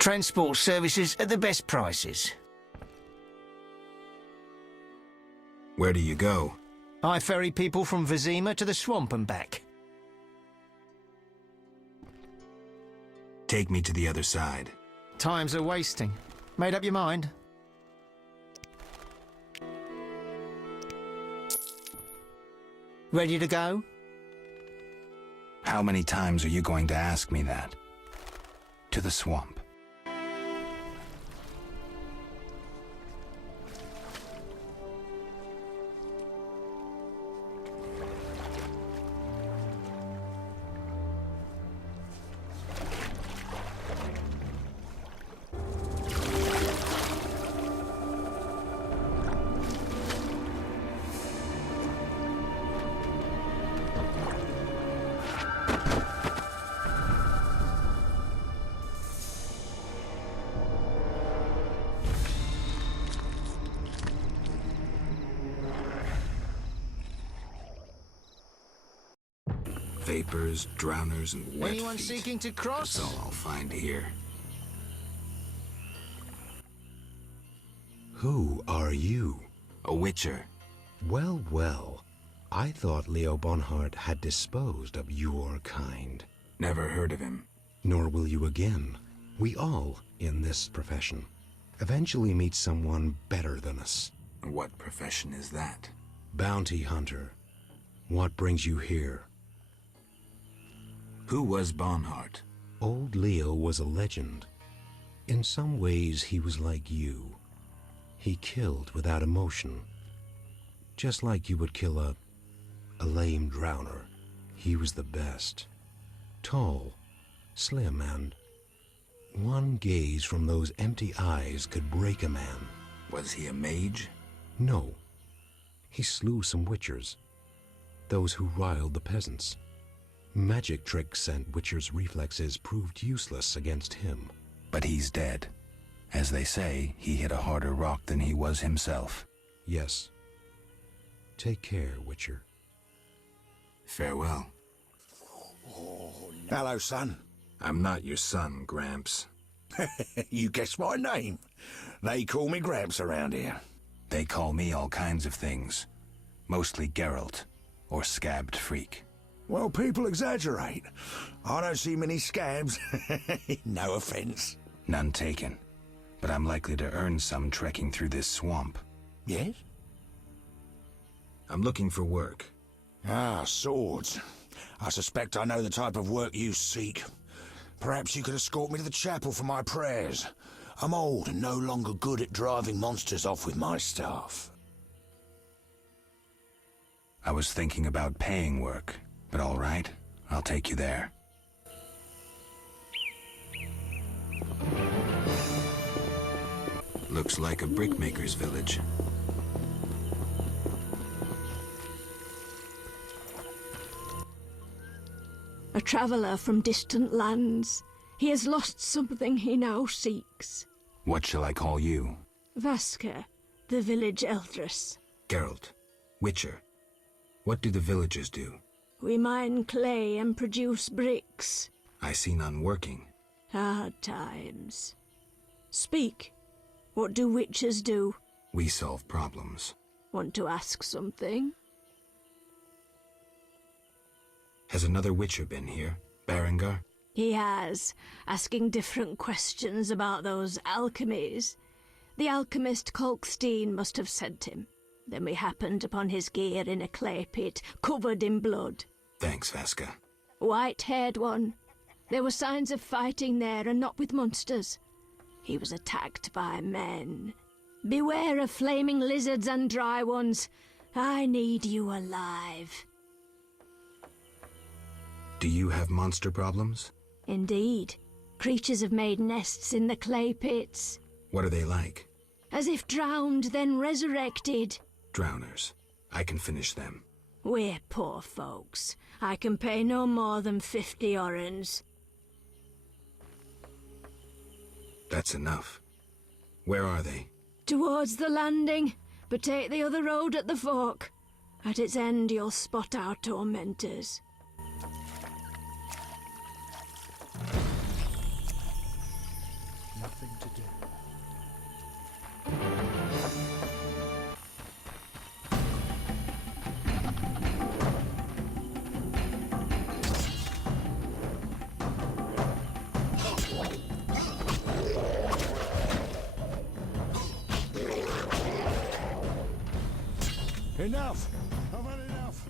Transport services at the best prices. Where do you go? I ferry people from Vizima to the swamp and back. Take me to the other side. Times are wasting. Made up your mind? Ready to go? How many times are you going to ask me that? To the swamp. Vapors, drowners, and wet Anyone feet. seeking to cross? That's all I'll find here. Who are you? A witcher. Well, well. I thought Leo Bonhart had disposed of your kind. Never heard of him. Nor will you again. We all, in this profession, eventually meet someone better than us. What profession is that? Bounty hunter. What brings you here? Who was Bonhart? Old Leo was a legend. In some ways, he was like you. He killed without emotion. Just like you would kill a lame drowner. He was the best. Tall, slim, and one gaze from those empty eyes could break a man. Was he a mage? No. He slew some witchers. Those who riled the peasants. Magic tricks and witchers' reflexes proved useless against him. But he's dead. As they say, he hit a harder rock than he was himself. Yes. Take care, Witcher. Farewell. Hello, son. I'm not your son, Gramps. You guessed my name. They call me Gramps around here. They call me all kinds of things. Mostly Geralt, or Scabbed Freak. Well, people exaggerate. I don't see many scabs. No offense. None taken. But I'm likely to earn some trekking through this swamp. Yes? I'm looking for work. Ah, swords. I suspect I know the type of work you seek. Perhaps you could escort me to the chapel for my prayers. I'm old and no longer good at driving monsters off with my staff. I was thinking about paying work, but all right, I'll take you there. Looks like a brickmaker's village. A traveller from distant lands. He has lost something he now seeks. What shall I call you? Vaska, the village eldress. Geralt. Witcher. What do the villagers do? We mine clay and produce bricks. I see none working. Hard times. Speak. What do witches do? We solve problems. Want to ask something? Has another witcher been here? Berengar? He has, asking different questions about those alchemies. The alchemist Kolkstein must have sent him. Then we happened upon his gear in a clay pit, covered in blood. Thanks, Vaska. White-haired one. There were signs of fighting there, and not with monsters. He was attacked by men. Beware of flaming lizards and dry ones. I need you alive. Do you have monster problems? Indeed. Creatures have made nests in the clay pits. What are they like? As if drowned, then resurrected. Drowners. I can finish them. We're poor folks. I can pay no more than 50 orens. That's enough. Where are they? Towards the landing, but take the other road at the fork. At its end you'll spot our tormentors. Enough! I've had enough!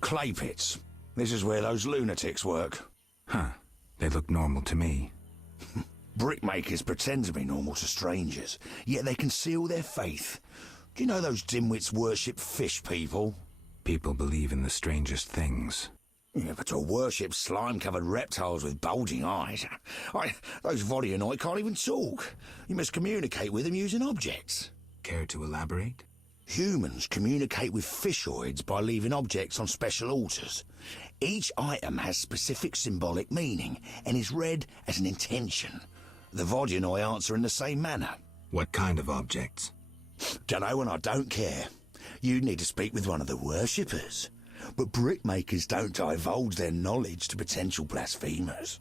Clay pits. This is where those lunatics work. Huh. They look normal to me. Brickmakers pretend to be normal to strangers, yet they conceal their faith. Do you know those dimwits worship fish people? People believe in the strangest things. Yeah, but to worship slime-covered reptiles with bulging eyes... those Vodyanoi can't even talk. You must communicate with them using objects. Care to elaborate? Humans communicate with fishoids by leaving objects on special altars. Each item has specific symbolic meaning and is read as an intention. The Vodyanoi answer in the same manner. What kind of objects? Dunno, and I don't care. You'd need to speak with one of the worshippers. But brickmakers don't divulge their knowledge to potential blasphemers.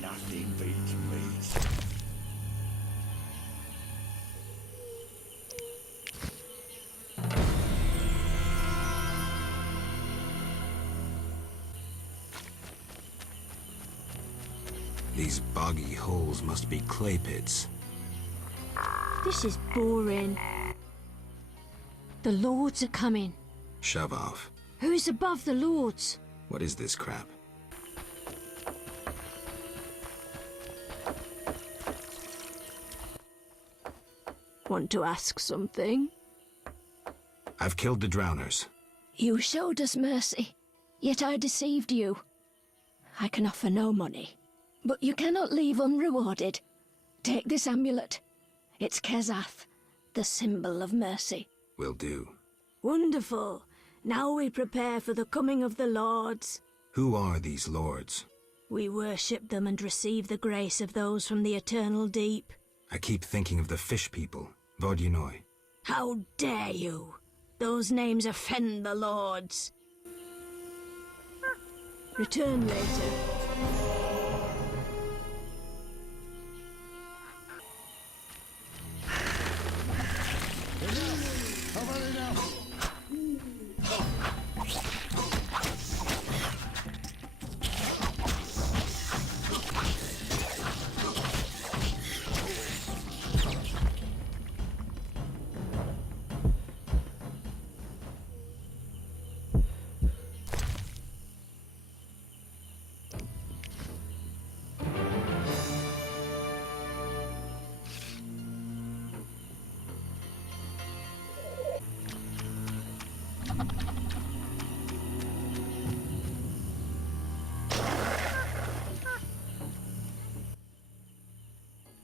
Nothing beats meat. These boggy holes must be clay pits. This is boring. The lords are coming. Shove off. Who's above the lords? What is this crap? Want to ask something? I've killed the drowners. You showed us mercy, yet I deceived you. I can offer no money, but you cannot leave unrewarded. Take this amulet. It's Kezath, the symbol of mercy. Will do. Wonderful. Now we prepare for the coming of the lords. Who are these lords? We worship them and receive the grace of those from the eternal deep. I keep thinking of the fish people, Vodyanoi. How dare you? Those names offend the lords. Return later.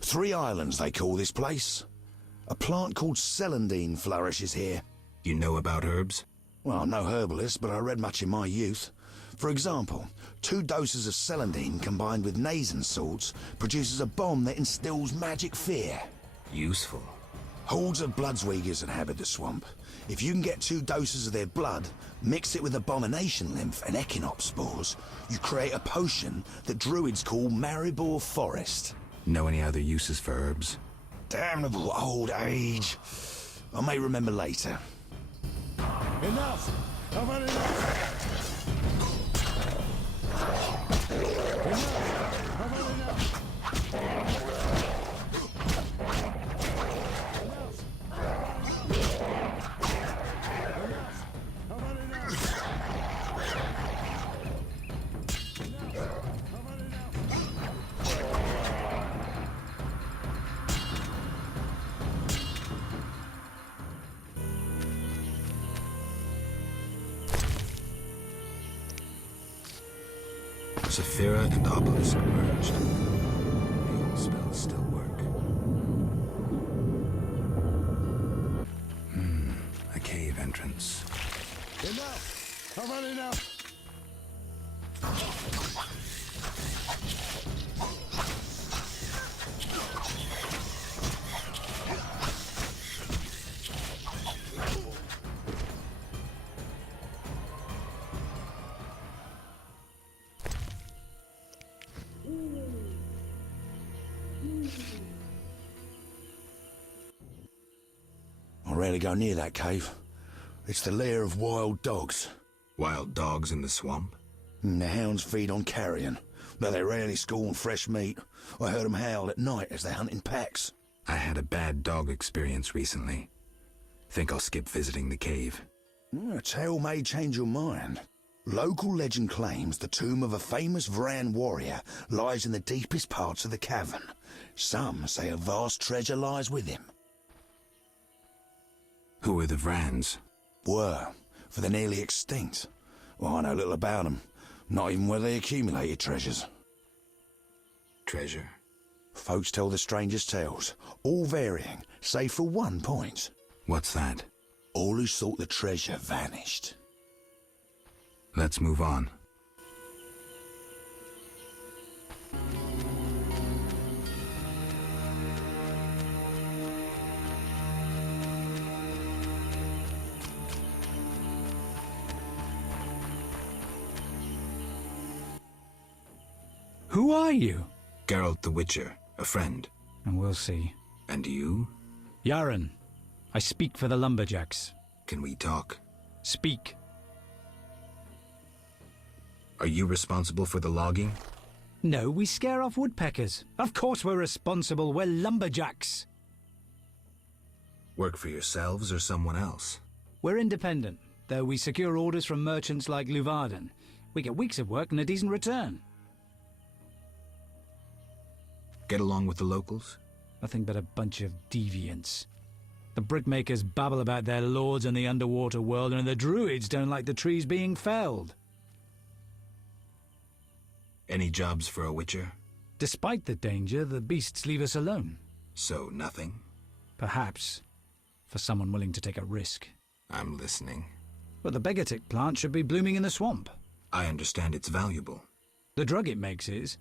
Three Islands, they call this place. A plant called celandine flourishes here. You know about herbs? Well, I'm no herbalist, but I read much in my youth. For example, 2 doses of celandine combined with nasen salts produces a bomb that instills magic fear. Useful. Hordes of Bloodsweegers inhabit the swamp. If you can get 2 doses of their blood, mix it with abomination lymph and echinops spores, you create a potion that druids call Maribor Forest. Know any other uses for herbs? Damnable old age. I may remember later. Enough! I've had enough! Sephirot and Obelisk merged. The old spells still work. A cave entrance. Enough! I've had enough! rarely go near that cave. It's the lair of wild dogs. Wild dogs in the swamp? The hounds feed on carrion, though they rarely scorn fresh meat. I heard them howl at night as they hunt in packs. I had a bad dog experience recently. Think I'll skip visiting the cave. A tale may change your mind. Local legend claims the tomb of a famous Vran warrior lies in the deepest parts of the cavern. Some say a vast treasure lies with him. Who are the Vrans? Were, for they're nearly extinct. Well, I know little about them. Not even where they accumulated treasures. Treasure? Folks tell the strangest tales, all varying, save for one point. What's that? All who sought the treasure vanished. Let's move on. Who are you? Geralt the Witcher, a friend. And we'll see. And you? Yaren, I speak for the lumberjacks. Can we talk? Speak. Are you responsible for the logging? No, we scare off woodpeckers. Of course we're responsible. We're lumberjacks. Work for yourselves or someone else? We're independent, though we secure orders from merchants like Luvarden. We get weeks of work and a decent return. Get along with the locals? Nothing but a bunch of deviants. The brickmakers babble about their lords and the underwater world, and the druids don't like the trees being felled. Any jobs for a witcher? Despite the danger, the beasts leave us alone. So nothing? Perhaps. For someone willing to take a risk. I'm listening. But the Begatic plant should be blooming in the swamp. I understand it's valuable. The drug it makes is.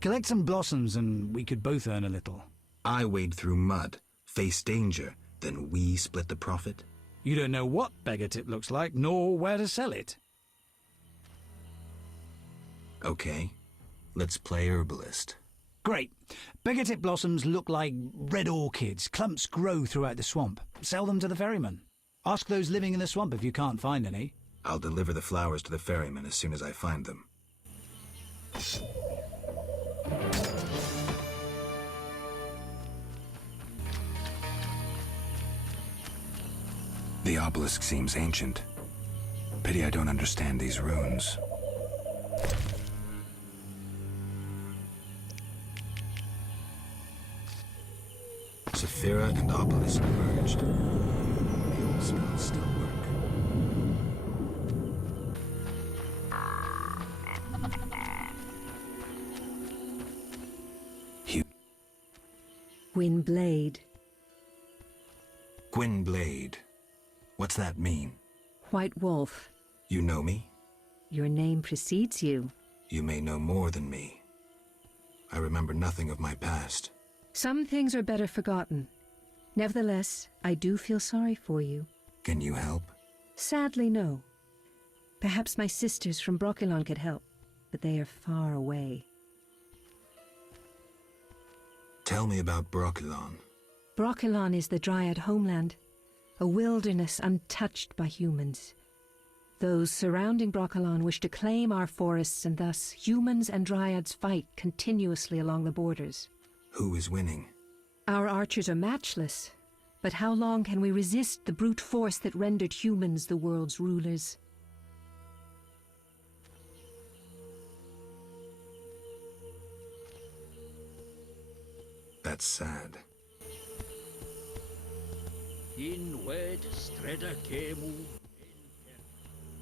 Collect some blossoms and we could both earn a little. I wade through mud, face danger, then we split the profit? You don't know what Begatip looks like, nor where to sell it. Okay, let's play herbalist. Great. Begatip blossoms look like red orchids. Clumps grow throughout the swamp. Sell them to the ferryman. Ask those living in the swamp if you can't find any. I'll deliver the flowers to the ferryman as soon as I find them. The obelisk seems ancient. Pity I don't understand these runes. Sephirot and obelisk merged. The old spells still work. Gwynblade. Gwynblade. What's that mean? White Wolf. You know me? Your name precedes you. You may know more than me. I remember nothing of my past. Some things are better forgotten. Nevertheless, I do feel sorry for you. Can you help? Sadly, no. Perhaps my sisters from Brokilon could help, but they are far away. Tell me about Brokilon. Brokilon is the Dryad homeland, a wilderness untouched by humans. Those surrounding Brokilon wish to claim our forests, and thus humans and Dryads fight continuously along the borders. Who is winning? Our archers are matchless, but how long can we resist the brute force that rendered humans the world's rulers? That's sad.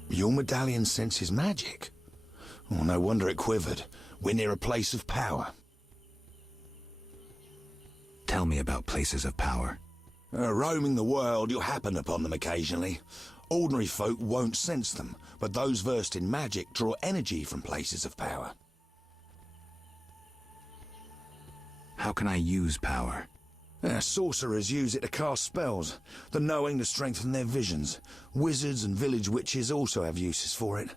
Your medallion senses magic. Oh, no wonder it quivered. We're near a place of power. Tell me about places of power. Roaming the world, you'll happen upon them occasionally. Ordinary folk won't sense them, but those versed in magic draw energy from places of power. How can I use power? Sorcerers use it to cast spells, the knowing to strengthen their visions. Wizards and village witches also have uses for it.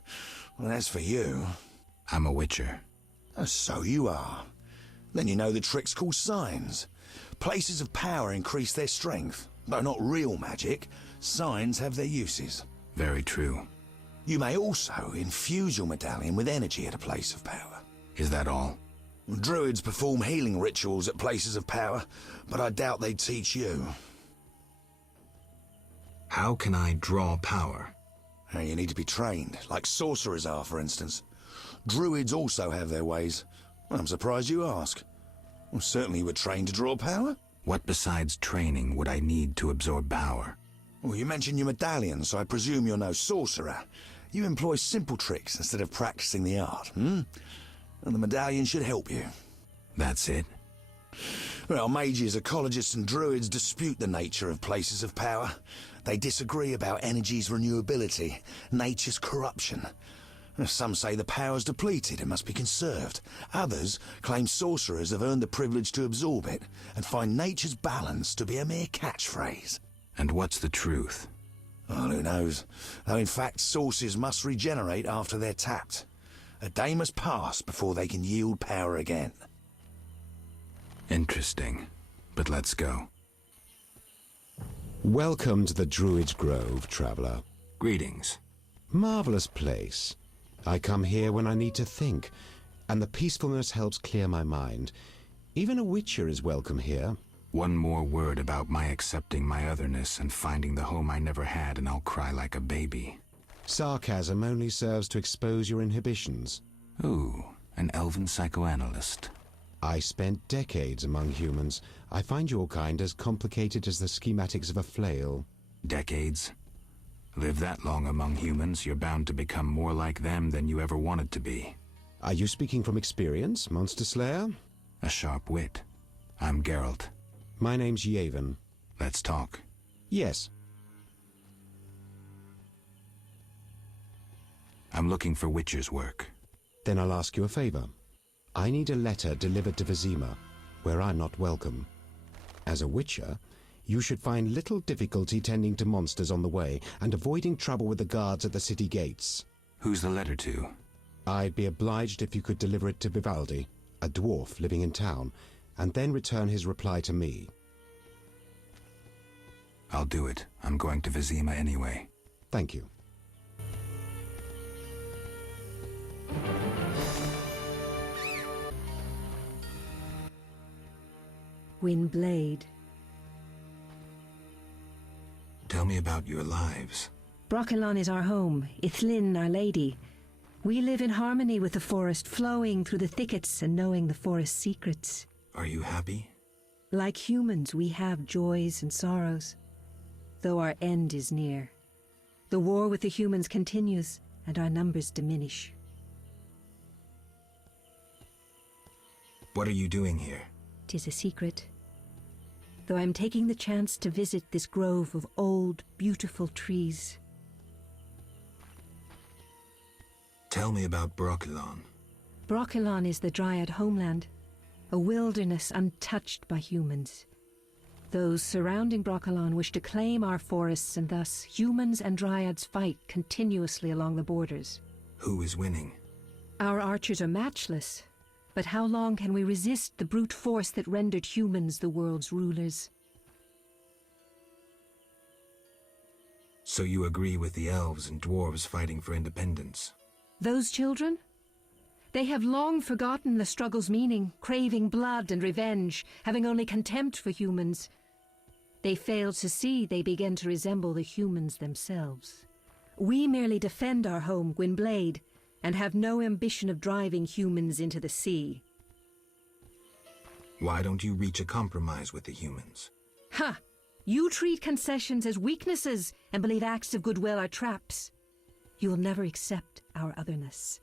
And as for you... I'm a witcher. So you are. Then you know the tricks called signs. Places of power increase their strength. Though not real magic, signs have their uses. Very true. You may also infuse your medallion with energy at a place of power. Is that all? Druids perform healing rituals at places of power, but I doubt they'd teach you. How can I draw power? You need to be trained, like sorcerers are, for instance. Druids also have their ways. I'm surprised you ask. Well, certainly you were trained to draw power. What besides training would I need to absorb power? Well, you mentioned your medallion, so I presume you're no sorcerer. You employ simple tricks instead of practicing the art, And the medallion should help you. That's it? Well, mages, ecologists and druids dispute the nature of places of power. They disagree about energy's renewability, nature's corruption. Some say the power's depleted and must be conserved. Others claim sorcerers have earned the privilege to absorb it and find nature's balance to be a mere catchphrase. And what's the truth? Well, who knows? Though in fact sources must regenerate after they're tapped. A day must pass before they can yield power again. Interesting. But let's go. Welcome to the Druid's Grove, traveller. Greetings. Marvellous place. I come here when I need to think, and the peacefulness helps clear my mind. Even a witcher is welcome here. One more word about my accepting my otherness and finding the home I never had, and I'll cry like a baby. Sarcasm only serves to expose your inhibitions. Ooh, an elven psychoanalyst. I spent decades among humans. I find your kind as complicated as the schematics of a flail. Decades? Live that long among humans, you're bound to become more like them than you ever wanted to be. Are you speaking from experience, Monster Slayer? A sharp wit. I'm Geralt. My name's Yavin. Let's talk. Yes. I'm looking for witcher's work. Then I'll ask you a favor. I need a letter delivered to Vizima, where I'm not welcome. As a witcher, you should find little difficulty tending to monsters on the way and avoiding trouble with the guards at the city gates. Who's the letter to? I'd be obliged if you could deliver it to Vivaldi, a dwarf living in town, and then return his reply to me. I'll do it. I'm going to Vizima anyway. Thank you. Gwynblade. Tell me about your lives. Brochelon is our home, Ithlin our lady. We live in harmony with the forest, flowing through the thickets and knowing the forest's secrets. Are you happy? Like humans, we have joys and sorrows, though our end is near. The war with the humans continues, and our numbers diminish. What are you doing here? 'Tis a secret. Though I'm taking the chance to visit this grove of old, beautiful trees. Tell me about Brochelon. Brochelon is the Dryad homeland, a wilderness untouched by humans. Those surrounding Brochelon wish to claim our forests, and thus humans and Dryads fight continuously along the borders. Who is winning? Our archers are matchless, but how long can we resist the brute force that rendered humans the world's rulers? So you agree with the elves and dwarves fighting for independence? Those children? They have long forgotten the struggle's meaning, craving blood and revenge, having only contempt for humans. They fail to see they begin to resemble the humans themselves. We merely defend our home, Gwynblade, and have no ambition of driving humans into the sea. Why don't you reach a compromise with the humans? Ha! You treat concessions as weaknesses and believe acts of goodwill are traps. You will never accept our otherness.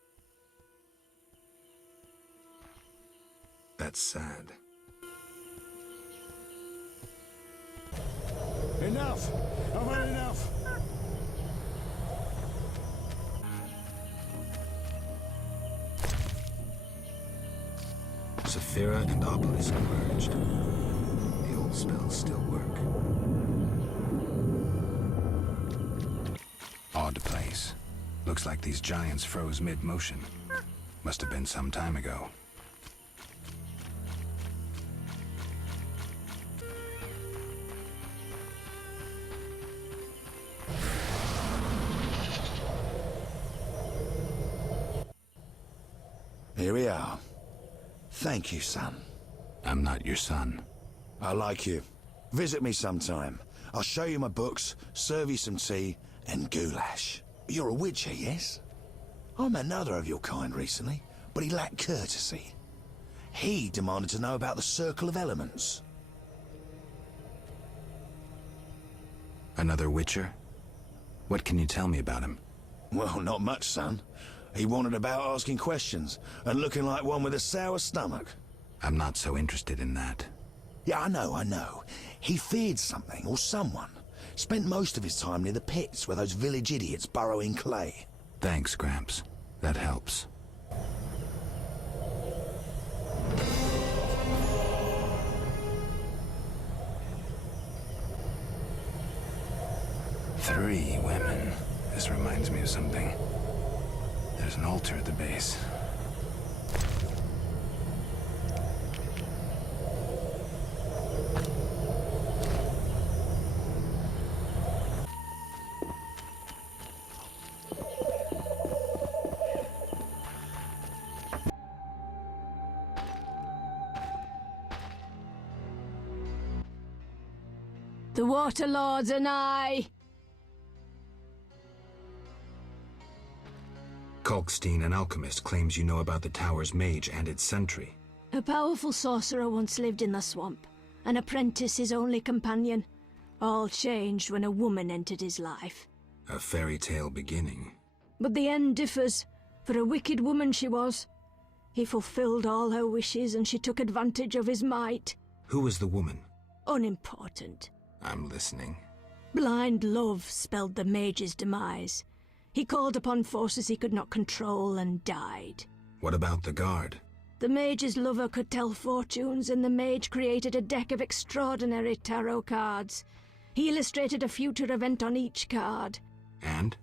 That's sad. Enough! I've had enough! Sephirot and Obelisk merged. The old spells still work. Odd place. Looks like these giants froze mid-motion. Must have been some time ago. Here we are. Thank you, son. I'm not your son. I like you. Visit me sometime. I'll show you my books, serve you some tea, and goulash. You're a witcher, yes? I met another of your kind recently, but he lacked courtesy. He demanded to know about the Circle of Elements. Another witcher? What can you tell me about him? Well, not much, son. He wandered about asking questions, and looking like one with a sour stomach. I'm not so interested in that. Yeah, I know. He feared something, or someone. Spent most of his time near the pits where those village idiots burrow in clay. Thanks, Gramps. That helps. Three women. This reminds me of something. There's an altar at the base. The Water Lords are nigh. Kalkstein, an alchemist, claims you know about the tower's mage and its sentry. A powerful sorcerer once lived in the swamp, an apprentice his only companion. All changed when a woman entered his life. A fairy tale beginning. But the end differs, for a wicked woman she was. He fulfilled all her wishes and she took advantage of his might. Who was the woman? Unimportant. I'm listening. Blind love spelled the mage's demise. He called upon forces he could not control and died. What about the guard? The mage's lover could tell fortunes, and the mage created a deck of extraordinary tarot cards. He illustrated a future event on each card. And?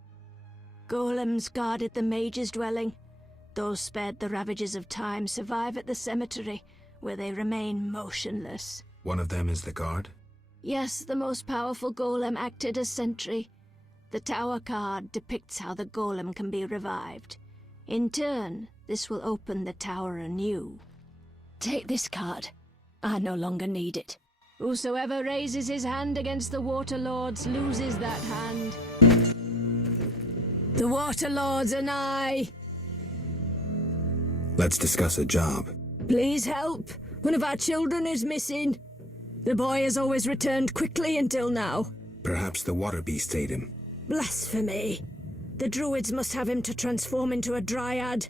Golems guarded the mage's dwelling. Those spared the ravages of time survive at the cemetery, where they remain motionless. One of them is the guard? Yes, the most powerful golem acted as sentry. The tower card depicts how the golem can be revived. In turn, this will open the tower anew. Take this card. I no longer need it. Whosoever raises his hand against the Water Lords loses that hand. The Water Lords are nigh. Let's discuss a job. Please help. One of our children is missing. The boy has always returned quickly until now. Perhaps the water beast ate him. Blasphemy. The druids must have him to transform into a dryad.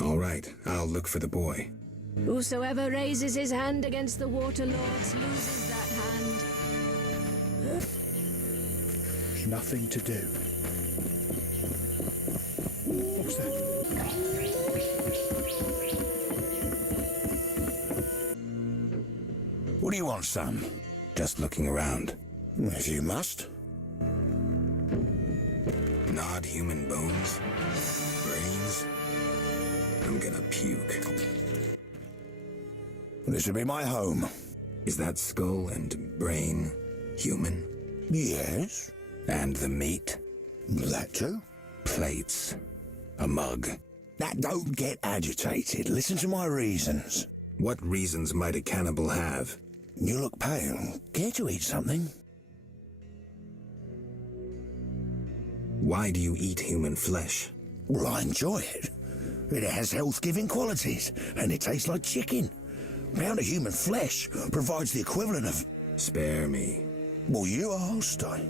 All right, I'll look for the boy. Whosoever raises his hand against the Water Lords loses that hand. Nothing to do. What's that? What do you want, son? Just looking around. If you must. Gnawed human bones? Brains? I'm gonna puke. This will be my home. Is that skull and brain human? Yes. And the meat? That too. Plates. A mug. Now, don't get agitated. Listen to my reasons. What reasons might a cannibal have? You look pale. Care to eat something? Why do you eat human flesh? Well, I enjoy it. It has health-giving qualities, and it tastes like chicken. A pound of human flesh provides the equivalent of... Spare me. Well, you asked. I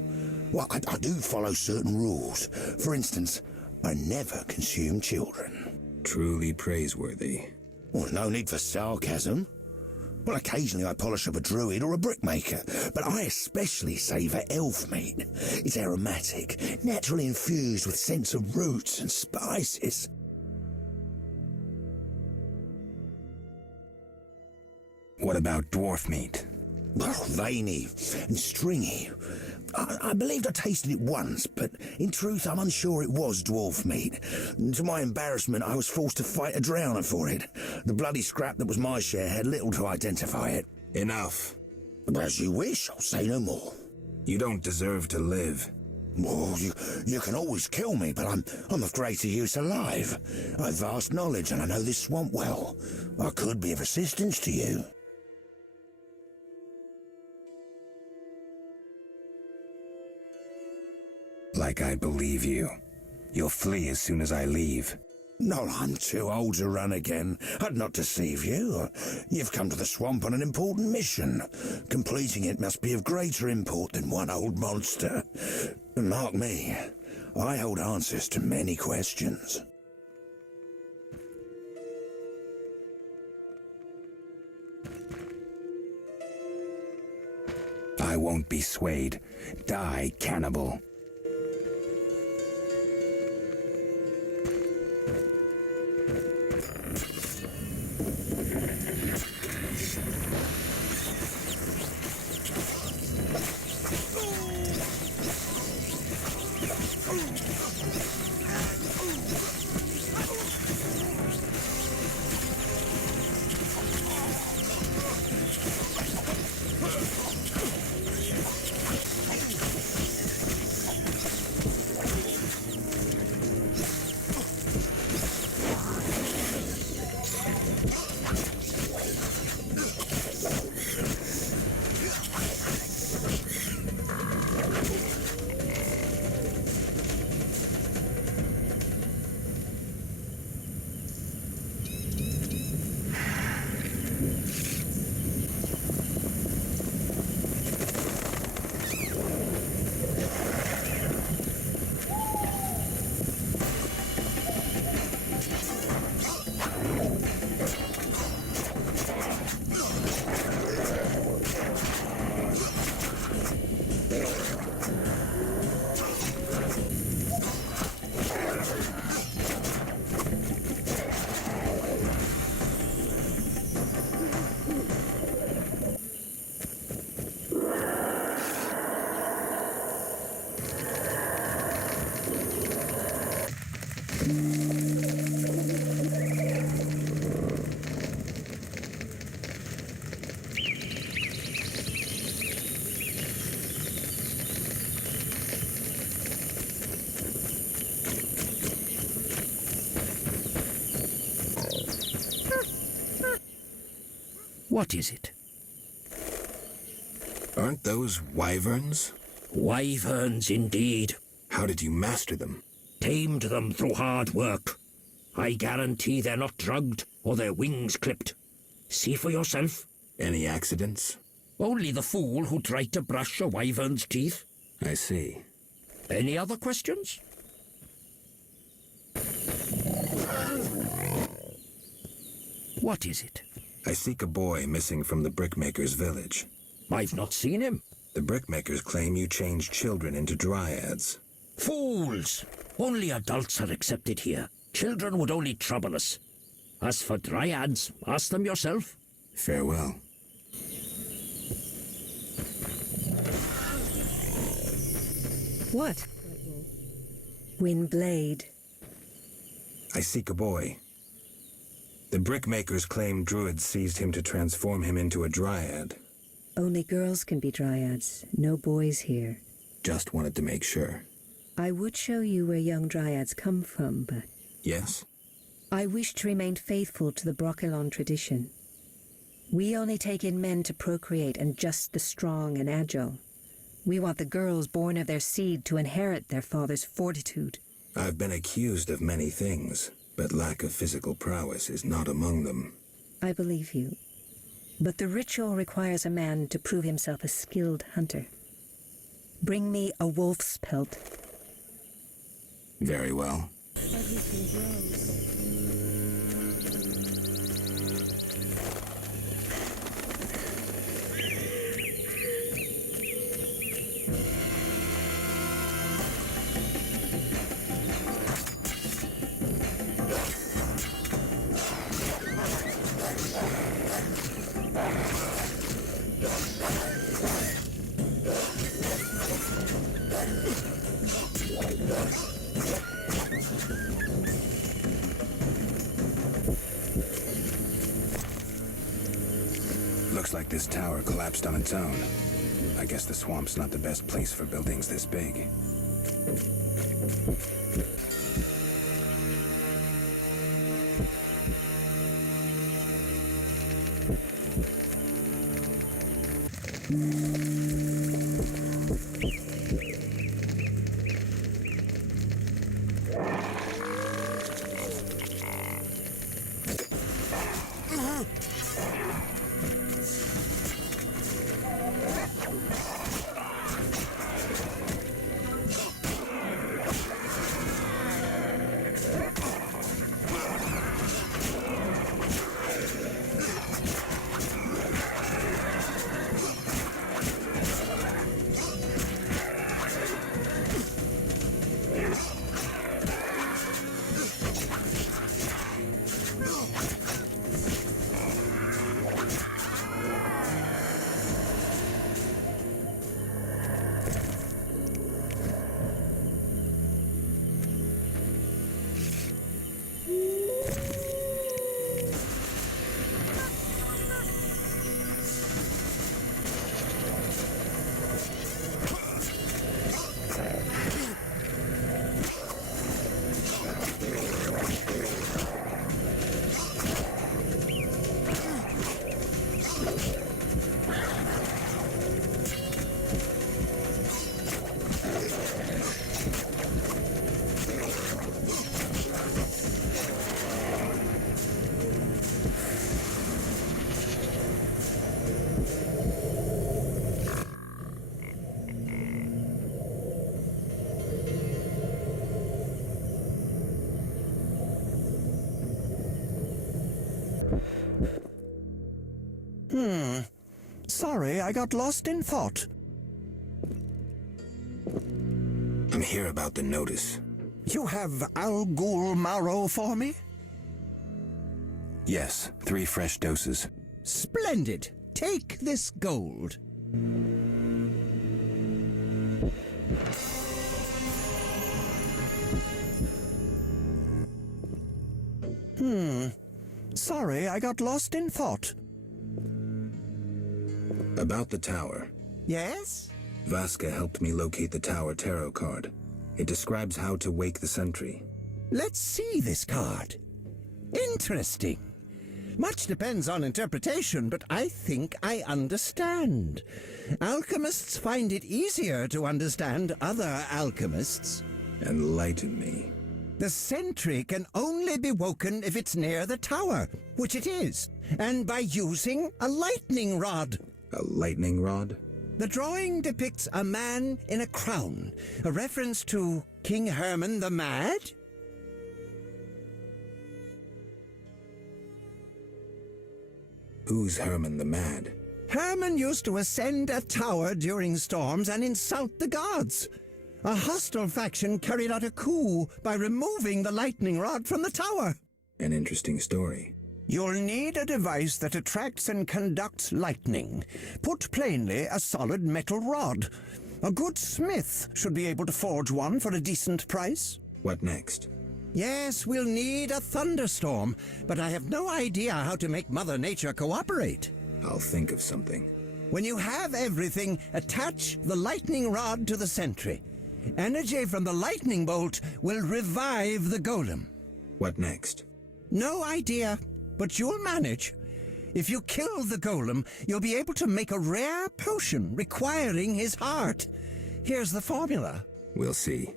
do follow certain rules. For instance, I never consume children. Truly praiseworthy. Well, no need for sarcasm. Well, occasionally I polish up a druid or a brickmaker, but I especially savour elf meat. It's aromatic, naturally infused with scents of roots and spices. What about dwarf meat? Well, veiny and stringy. I believed I tasted it once, but in truth I'm unsure it was dwarf meat. To my embarrassment, I was forced to fight a drowner for it. The bloody scrap that was my share had little to identify it. Enough. As you wish, I'll say no more. You don't deserve to live. Well, you can always kill me, but I'm of greater use alive. I have vast knowledge and I know this swamp well. I could be of assistance to you. Like I believe you. You'll flee as soon as I leave. No, I'm too old to run again. I'd not deceive you. You've come to the swamp on an important mission. Completing it must be of greater import than one old monster. Mark me, I hold answers to many questions. I won't be swayed. Die, cannibal. What is it? Aren't those wyverns? Wyverns, indeed. How did you master them? Tamed them through hard work. I guarantee they're not drugged or their wings clipped. See for yourself. Any accidents? Only the fool who tried to brush a wyvern's teeth. I see. Any other questions? What is it? I seek a boy missing from the brickmaker's village. I've not seen him. The brickmakers claim you changed children into dryads. Fools! Only adults are accepted here. Children would only trouble us. As for dryads, ask them yourself. Farewell. What? Windblade. I seek a boy. The brickmakers claim druids seized him to transform him into a dryad. Only girls can be dryads, no boys here. Just wanted to make sure. I would show you where young dryads come from, but Yes? I wish to remain faithful to the Brochelon tradition. We only take in men to procreate, and just the strong and agile. We want the girls born of their seed to inherit their father's fortitude. I've been accused of many things, but lack of physical prowess is not among them. I believe you. But the ritual requires a man to prove himself a skilled hunter. Bring me a wolf's pelt. Very well. Everything grows. Looks like this tower collapsed on its own. I guess the swamp's not the best place for buildings this big. Sorry, I got lost in thought. I'm here about the notice. You have Al Ghul marrow for me? Yes, 3 fresh doses. Splendid. Take this gold. Sorry, I got lost in thought. About the tower. Yes? Vasca helped me locate the tower tarot card. It describes how to wake the sentry. Let's see this card. Interesting. Much depends on interpretation, but I think I understand. Alchemists find it easier to understand other alchemists. Enlighten me. The sentry can only be woken if it's near the tower, which it is, and by using a lightning rod. A lightning rod? The drawing depicts a man in a crown, a reference to King Herman the Mad? Who's Herman the Mad? Herman used to ascend a tower during storms and insult the gods. A hostile faction carried out a coup by removing the lightning rod from the tower. An interesting story. You'll need a device that attracts and conducts lightning. Put plainly, a solid metal rod. A good smith should be able to forge one for a decent price. What next? Yes, we'll need a thunderstorm, but I have no idea how to make Mother Nature cooperate. I'll think of something. When you have everything, attach the lightning rod to the sentry. Energy from the lightning bolt will revive the golem. What next? No idea, but you'll manage. If you kill the golem, you'll be able to make a rare potion requiring his heart. Here's the formula. We'll see.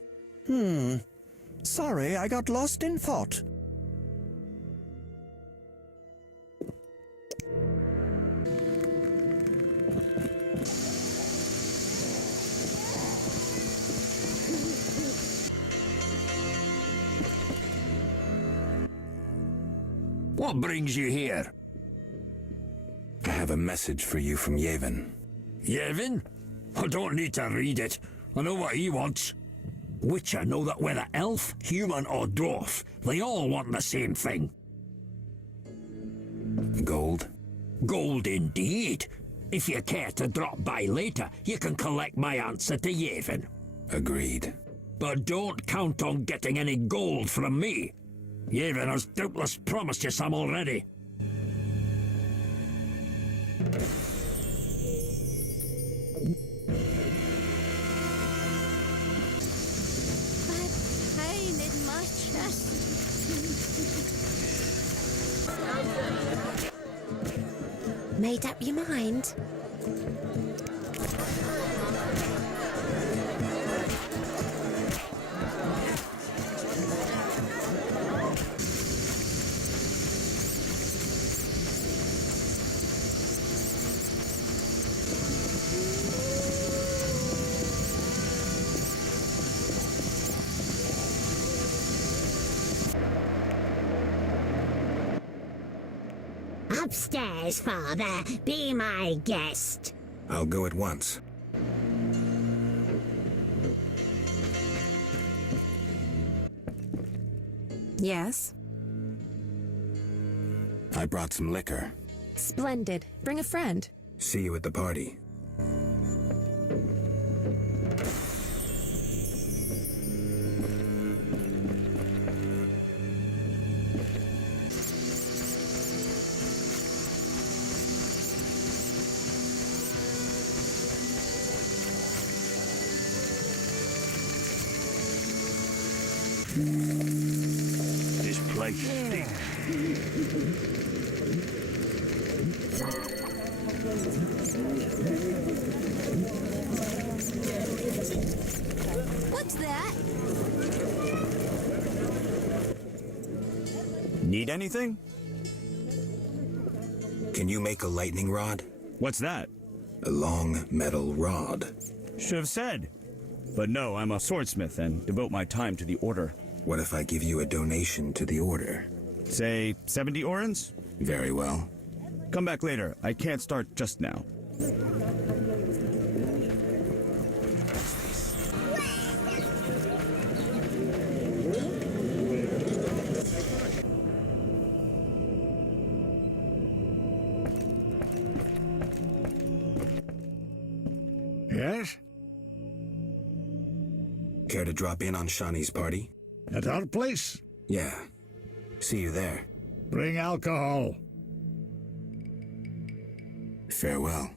Sorry, I got lost in thought. What brings you here? I have a message for you from Yevon. Yevon? I don't need to read it. I know what he wants. Witcher know that whether elf, human or dwarf, they all want the same thing. Gold? Gold indeed. If you care to drop by later, you can collect my answer to Yevon. Agreed. But don't count on getting any gold from me. Yevon has doubtless promised you some already. Made up your mind? Upstairs, Father. Be my guest. I'll go at once. Yes? I brought some liquor. Splendid. Bring a friend. See you at the party. This place stinks. What's that? Need anything? Can you make a lightning rod? What's that? A long metal rod. Should have said. But no, I'm a swordsmith and devote my time to the order. What if I give you a donation to the order? Say 70 orens? Very well. Come back later. I can't start just now. Yes? Care to drop in on Shani's party? At our place? Yeah. See you there. Bring alcohol. Farewell.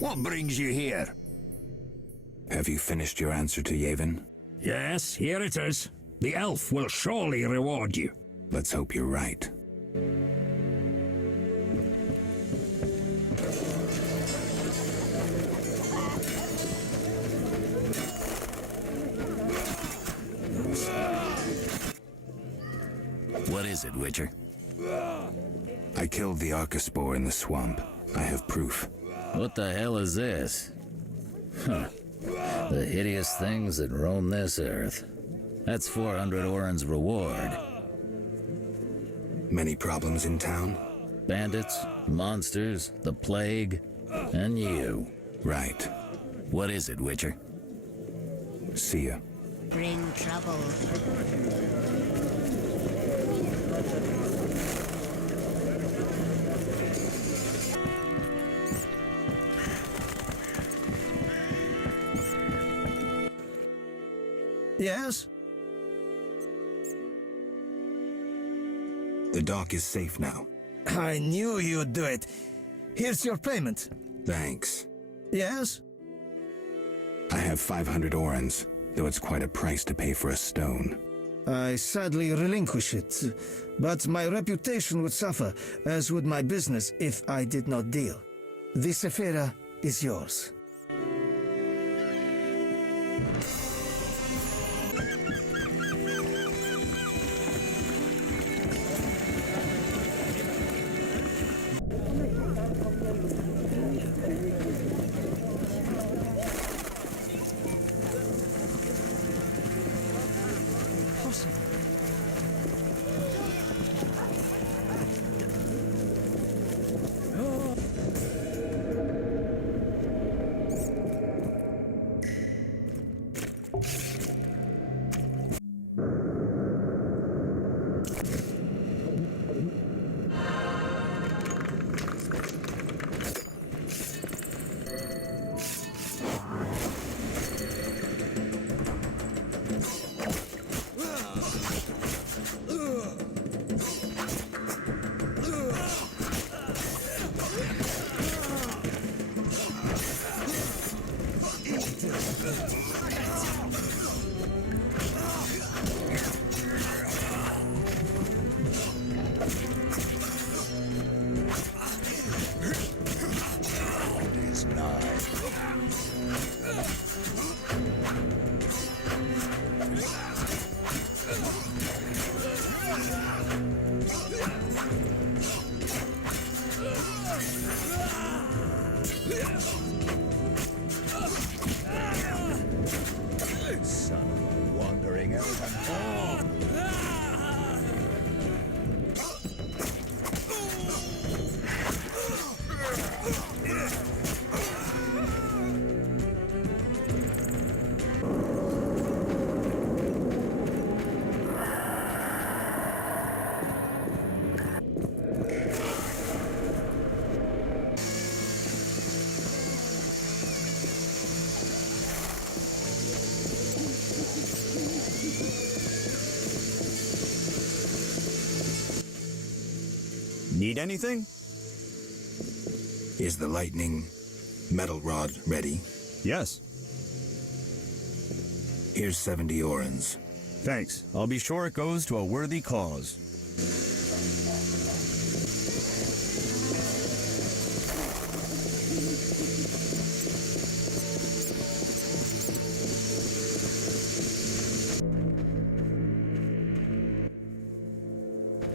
What brings you here? Have you finished your answer to Yavin? Yes, here it is. The elf will surely reward you. Let's hope you're right. What is it, Witcher? I killed the Arcaspore in the swamp. I have proof. What the hell is this? Huh. The hideous things that roam this earth. That's 400 Oren's reward. Many problems in town? Bandits, monsters, the plague, and you. Right. What is it, Witcher? See ya. Bring trouble. Yes? The dock is safe now. I knew you'd do it. Here's your payment. Thanks. Yes? I have 500 Orens, though it's quite a price to pay for a stone. I sadly relinquish it, but my reputation would suffer, as would my business if I did not deal. The Sephirot is yours. Son of a wandering elven. Need anything? Is the lightning metal rod ready? Yes. Here's 70 orens. Thanks. I'll be sure it goes to a worthy cause.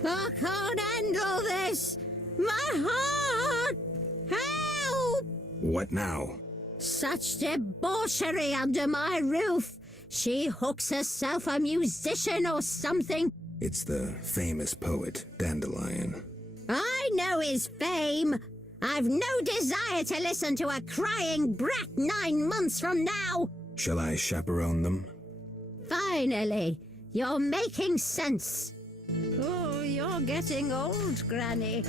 I can't handle this! My heart! Help! What now? Such debauchery under my roof! She hooks herself a musician or something. It's the famous poet, Dandelion. I know his fame. I've no desire to listen to a crying brat 9 months from now. Shall I chaperone them? Finally, you're making sense. Oh, you're getting old, Granny.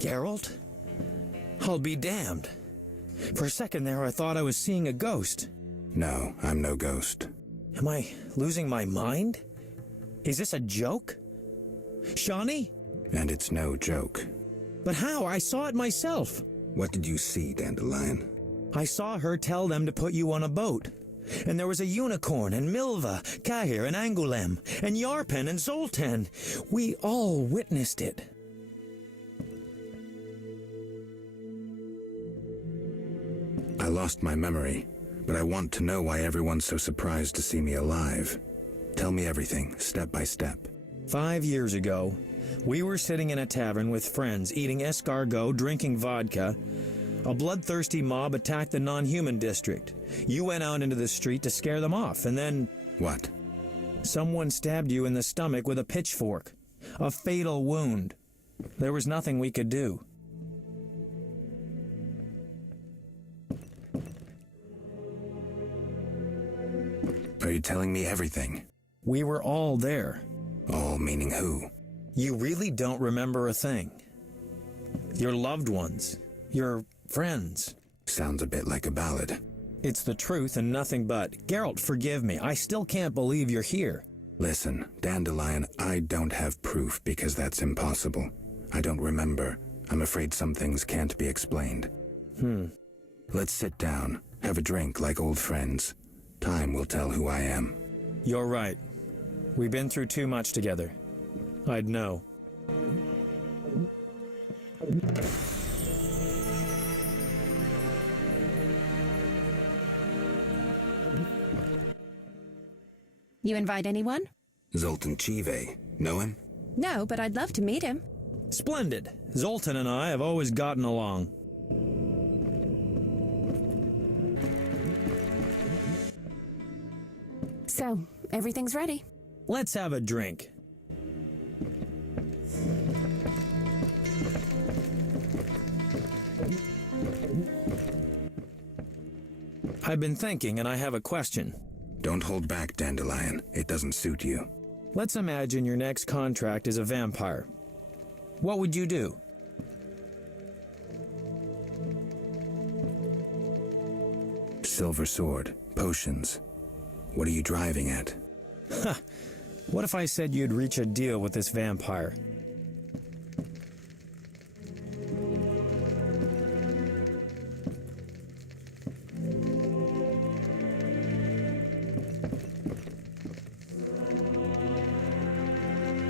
Geralt? I'll be damned. For a second there, I thought I was seeing a ghost. No, I'm no ghost. Am I losing my mind? Is this a joke? Shawnee? And it's no joke. But how? I saw it myself. What did you see, Dandelion? I saw her tell them to put you on a boat. And there was a unicorn, and Milva, Kahir, and Angulem, and Yarpen, and Zoltan. We all witnessed it. I lost my memory, but I want to know why everyone's so surprised to see me alive. Tell me everything, step by step. 5 years ago, we were sitting in a tavern with friends, eating escargot, drinking vodka. A bloodthirsty mob attacked the non-human district. You went out into the street to scare them off, and then... What? Someone stabbed you in the stomach with a pitchfork. A fatal wound. There was nothing we could do. Are you telling me everything? We were all there. All meaning who? You really don't remember a thing. Your loved ones. Your friends. Sounds a bit like a ballad. It's the truth and nothing but. Geralt, forgive me. I still can't believe you're here. Listen, Dandelion, I don't have proof because that's impossible. I don't remember. I'm afraid some things can't be explained. Let's sit down, have a drink like old friends. Time will tell who I am. You're right. We've been through too much together. I'd know. You invite anyone? Zoltan Chive. Know him? No, but I'd love to meet him. Splendid. Zoltan and I have always gotten along. So, everything's ready. Let's have a drink. I've been thinking, and I have a question. Don't hold back, Dandelion. It doesn't suit you. Let's imagine your next contract is a vampire. What would you do? Silver sword, potions. What are you driving at? Ha! What if I said you'd reach a deal with this vampire?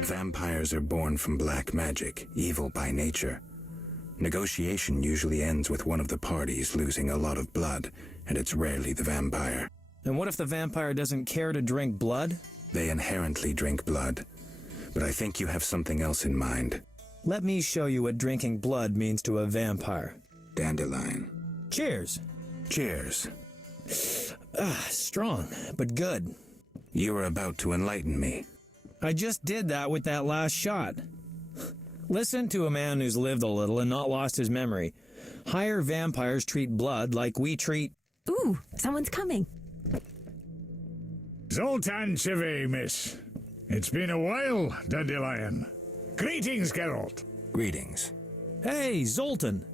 Vampires are born from black magic, evil by nature. Negotiation usually ends with one of the parties losing a lot of blood, and it's rarely the vampire. And what if the vampire doesn't care to drink blood? They inherently drink blood. But I think you have something else in mind. Let me show you what drinking blood means to a vampire. Dandelion. Cheers. Cheers. Strong, but good. You were about to enlighten me. I just did that with that last shot. Listen to a man who's lived a little and not lost his memory. Higher vampires treat blood like we treat... Ooh, someone's coming. Zoltan Javed, miss. It's been a while, Dandelion. Greetings, Geralt. Greetings. Hey, Zoltan.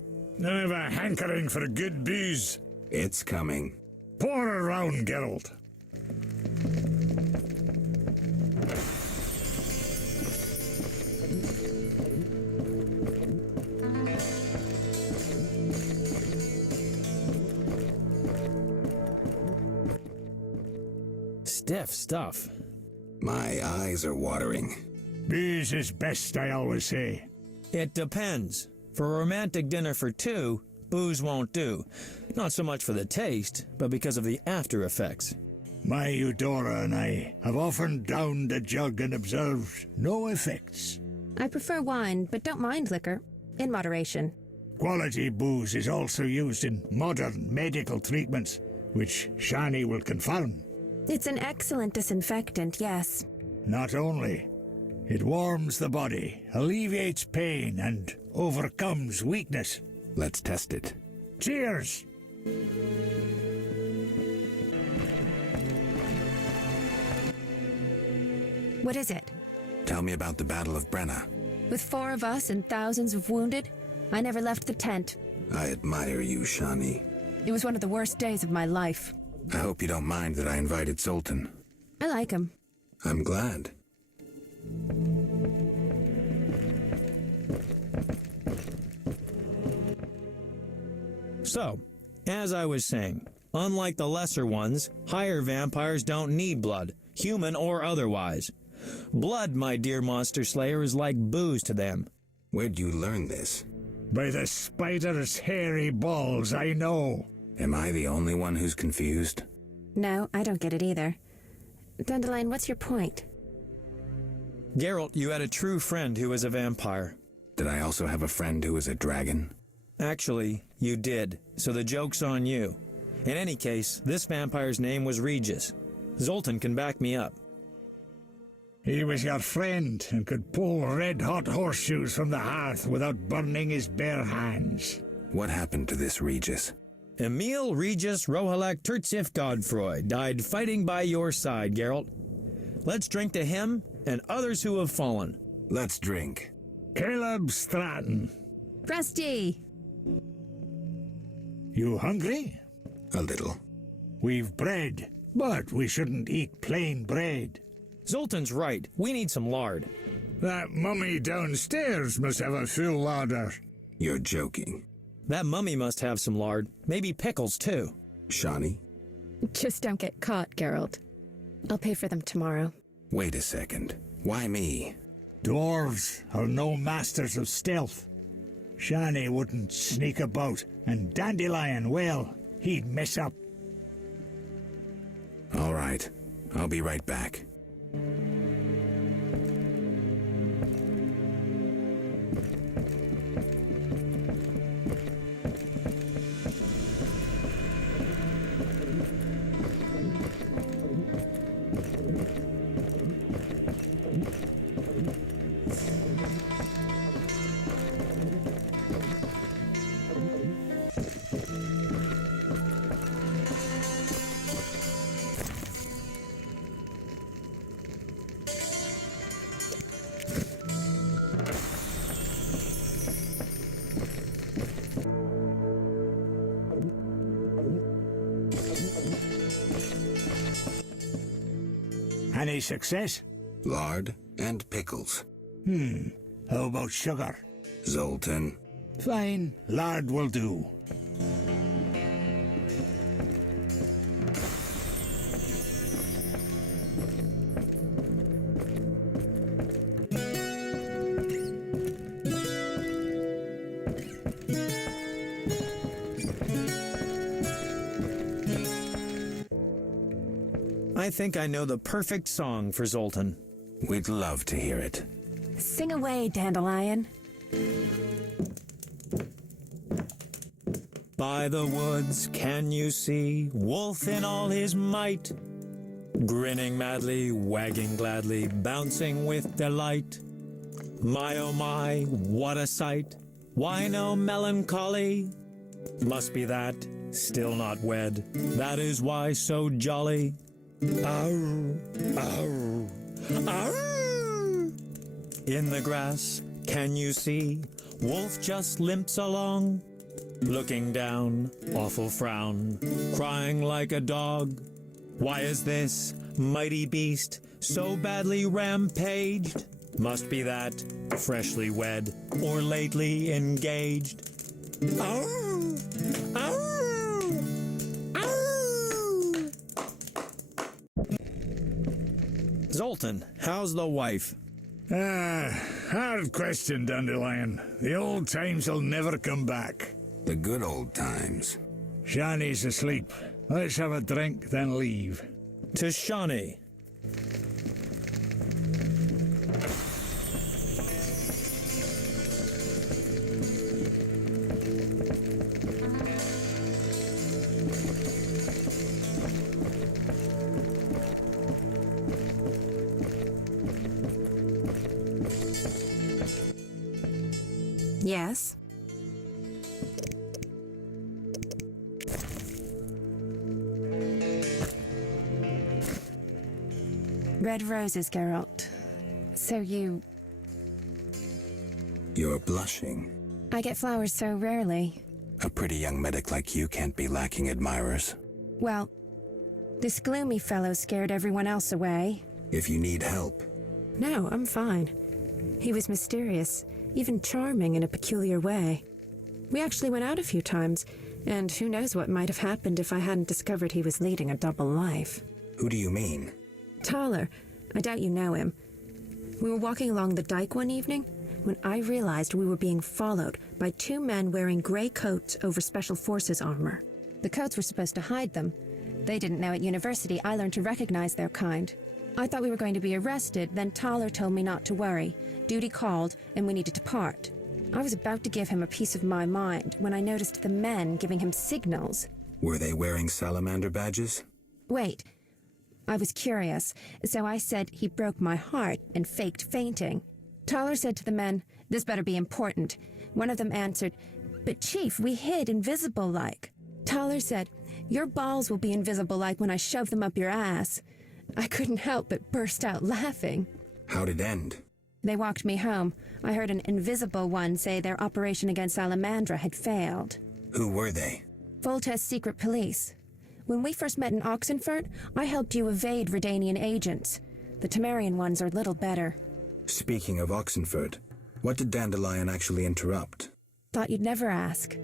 I have a hankering for good booze. It's coming. Pour around, Geralt. Stiff stuff. My eyes are watering. Booze is best, I always say. It depends. For a romantic dinner for two, booze won't do. Not so much for the taste, but because of the after effects. My Eudora and I have often downed a jug and observed no effects. I prefer wine, but don't mind liquor. In moderation. Quality booze is also used in modern medical treatments, which Shani will confirm. It's an excellent disinfectant, yes. Not only. It warms the body, alleviates pain, and overcomes weakness. Let's test it. Cheers! What is it? Tell me about the Battle of Brenna. With 4 of us and thousands of wounded, I never left the tent. I admire you, Shani. It was one of the worst days of my life. I hope you don't mind that I invited Zoltan. I like him. I'm glad. So, as I was saying, unlike the lesser ones, higher vampires don't need blood, human or otherwise. Blood, my dear monster slayer, is like booze to them. Where'd you learn this? By the spider's hairy balls, I know. Am I the only one who's confused? No, I don't get it either. Dandelion, what's your point? Geralt, you had a true friend who was a vampire. Did I also have a friend who was a dragon? Actually, you did, so the joke's on you. In any case, this vampire's name was Regis. Zoltan can back me up. He was your friend and could pull red-hot horseshoes from the hearth without burning his bare hands. What happened to this Regis? Emil Regis Rohalak Tertsif Godfroy died fighting by your side, Geralt. Let's drink to him and others who have fallen. Let's drink. Caleb Stratton. Rusty! You hungry? A little. We've bread, but we shouldn't eat plain bread. Zoltan's right. We need some lard. That mummy downstairs must have a full larder. You're joking. That mummy must have some lard. Maybe pickles, too. Shani? Just don't get caught, Geralt. I'll pay for them tomorrow. Wait a second. Why me? Dwarves are no masters of stealth. Shani wouldn't sneak about, and Dandelion, well, he'd mess up. All right. I'll be right back. Any success? Lard and pickles. How about sugar? Zoltan. Fine, lard will do. I think I know the perfect song for Zoltan. We'd love to hear it. Sing away, Dandelion. By the woods can you see Wolf in all his might, grinning madly, wagging gladly, bouncing with delight. My oh my, what a sight! Why no melancholy? Must be that, still not wed, that is why so jolly. Ow, ow, ow! In the grass, can you see? Wolf just limps along, looking down, awful frown, crying like a dog. Why is this mighty beast so badly rampaged? Must be that, freshly wed, or lately engaged. Ow! Ow! Ow! Zoltan, how's the wife? Hard question, Dandelion. The old times will never come back. The good old times. Shani's asleep. Let's have a drink, then leave. To Shani. Yes? Red roses, Geralt. So You're blushing. I get flowers so rarely. A pretty young medic like you can't be lacking admirers. Well, this gloomy fellow scared everyone else away. If you need help. No, I'm fine. He was mysterious, even charming in a peculiar way. We actually went out a few times, and who knows what might have happened if I hadn't discovered he was leading a double life. Who do you mean? Tyler. I doubt you know him. We were walking along the dike one evening when I realized we were being followed by two men wearing gray coats over Special Forces armor. The coats were supposed to hide them. They didn't know at university I learned to recognize their kind. I thought we were going to be arrested, then Tyler told me not to worry. Duty called, and we needed to part. I was about to give him a piece of my mind when I noticed the men giving him signals. Were they wearing salamander badges? Wait. I was curious, so I said he broke my heart and faked fainting. Tyler said to the men, "This better be important." One of them answered, "But Chief, we hid invisible-like." Tyler said, "Your balls will be invisible-like when I shove them up your ass." I couldn't help but burst out laughing. How'd it end? They walked me home. I heard an invisible one say their operation against Salamandra had failed. Who were they? Volta's secret police. When we first met in Oxenfurt, I helped you evade Redanian agents. The Temerian ones are little better. Speaking of Oxenfurt, what did Dandelion actually interrupt? Thought you'd never ask.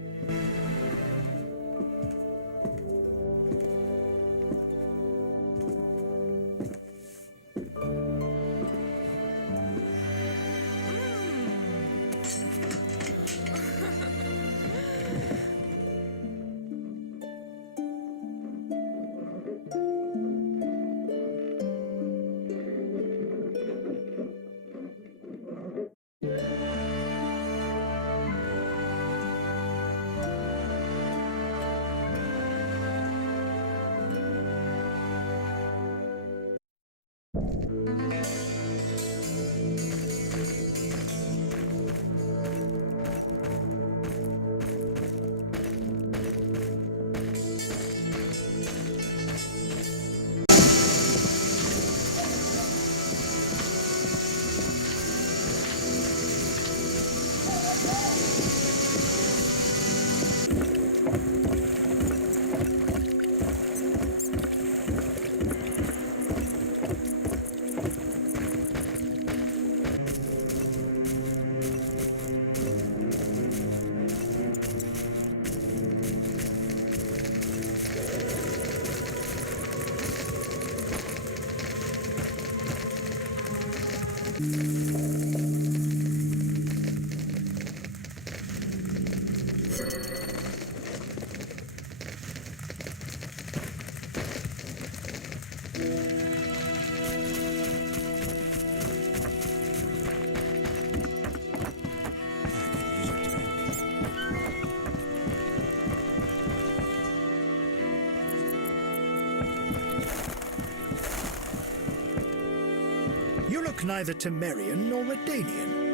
look neither Temerian nor Redanian.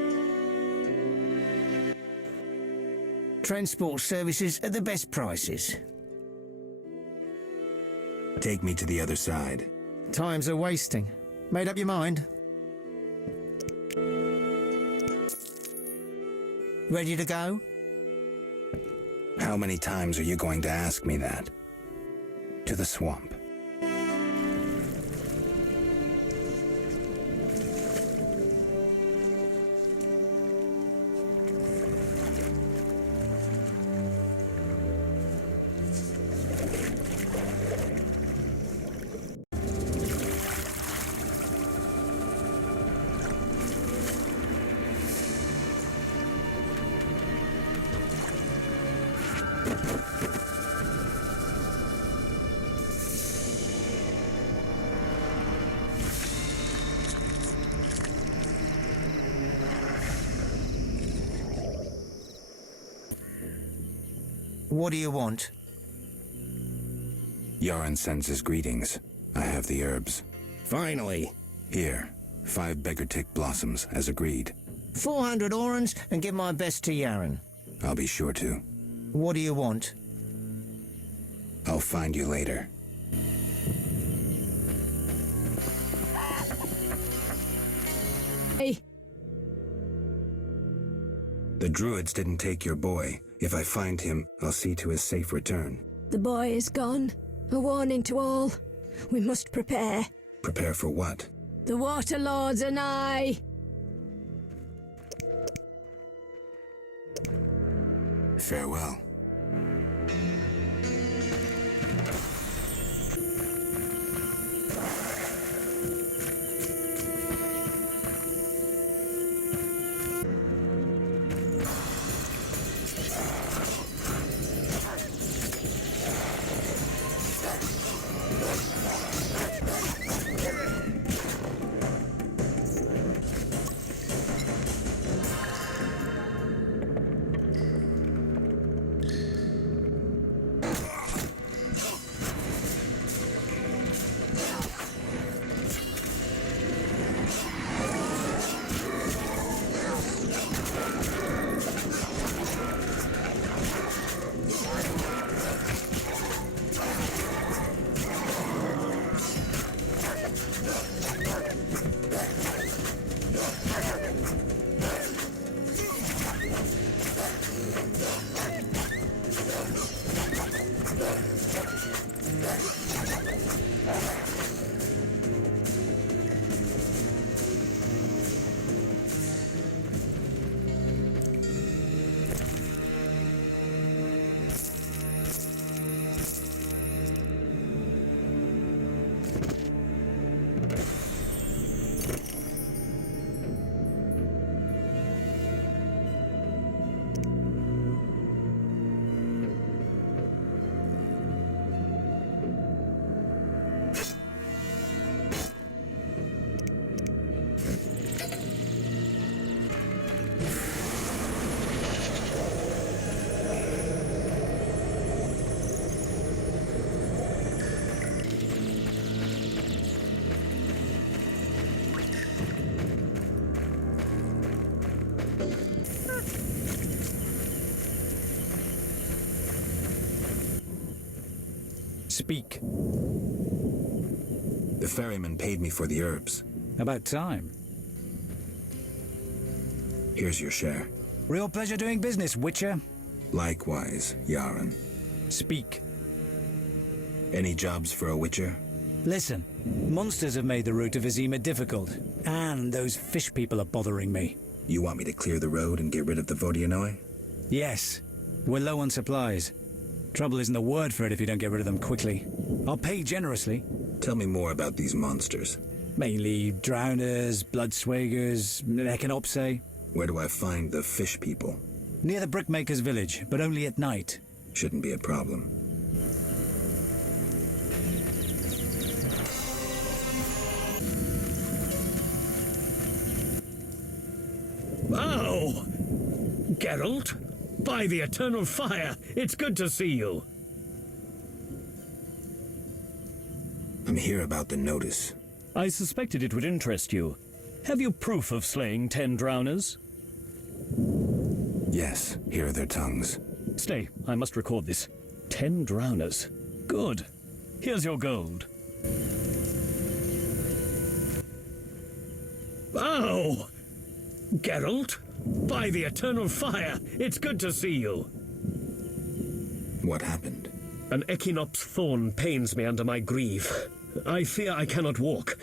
Transport services at the best prices. Take me to the other side. Times are wasting. Made up your mind? Ready to go? How many times are you going to ask me that? To the swamp. What do you want? Yaron sends his greetings. I have the herbs. Finally. Here, 5 beggar-tick blossoms, as agreed. 400 orans and give my best to Yaron. I'll be sure to. What do you want? I'll find you later. Hey. The druids didn't take your boy. If I find him, I'll see to his safe return. The boy is gone. A warning to all. We must prepare. Prepare for what? The Water Lords are nigh. Farewell. Speak. The ferryman paid me for the herbs. About time. Here's your share. Real pleasure doing business, Witcher. Likewise, Yaron. Speak. Any jobs for a Witcher? Listen, monsters have made the route to Vizima difficult, and those fish people are bothering me. You want me to clear the road and get rid of the Vodianoi? Yes. We're low on supplies. Trouble isn't the word for it if you don't get rid of them quickly. I'll pay generously. Tell me more about these monsters. Mainly drowners, bloodswaggers, echinopse. Where do I find the fish people? Near the brickmaker's village, but only at night. Shouldn't be a problem. Oh! Geralt? By the eternal fire, it's good to see you. I'm here about the notice. I suspected it would interest you. Have you proof of slaying 10 drowners? Yes, here are their tongues. Stay, I must record this. 10 drowners. Good. Here's your gold. Oh! Geralt, by the eternal fire, it's good to see you. What happened? An Echinops thorn pains me under my greave. I fear I cannot walk.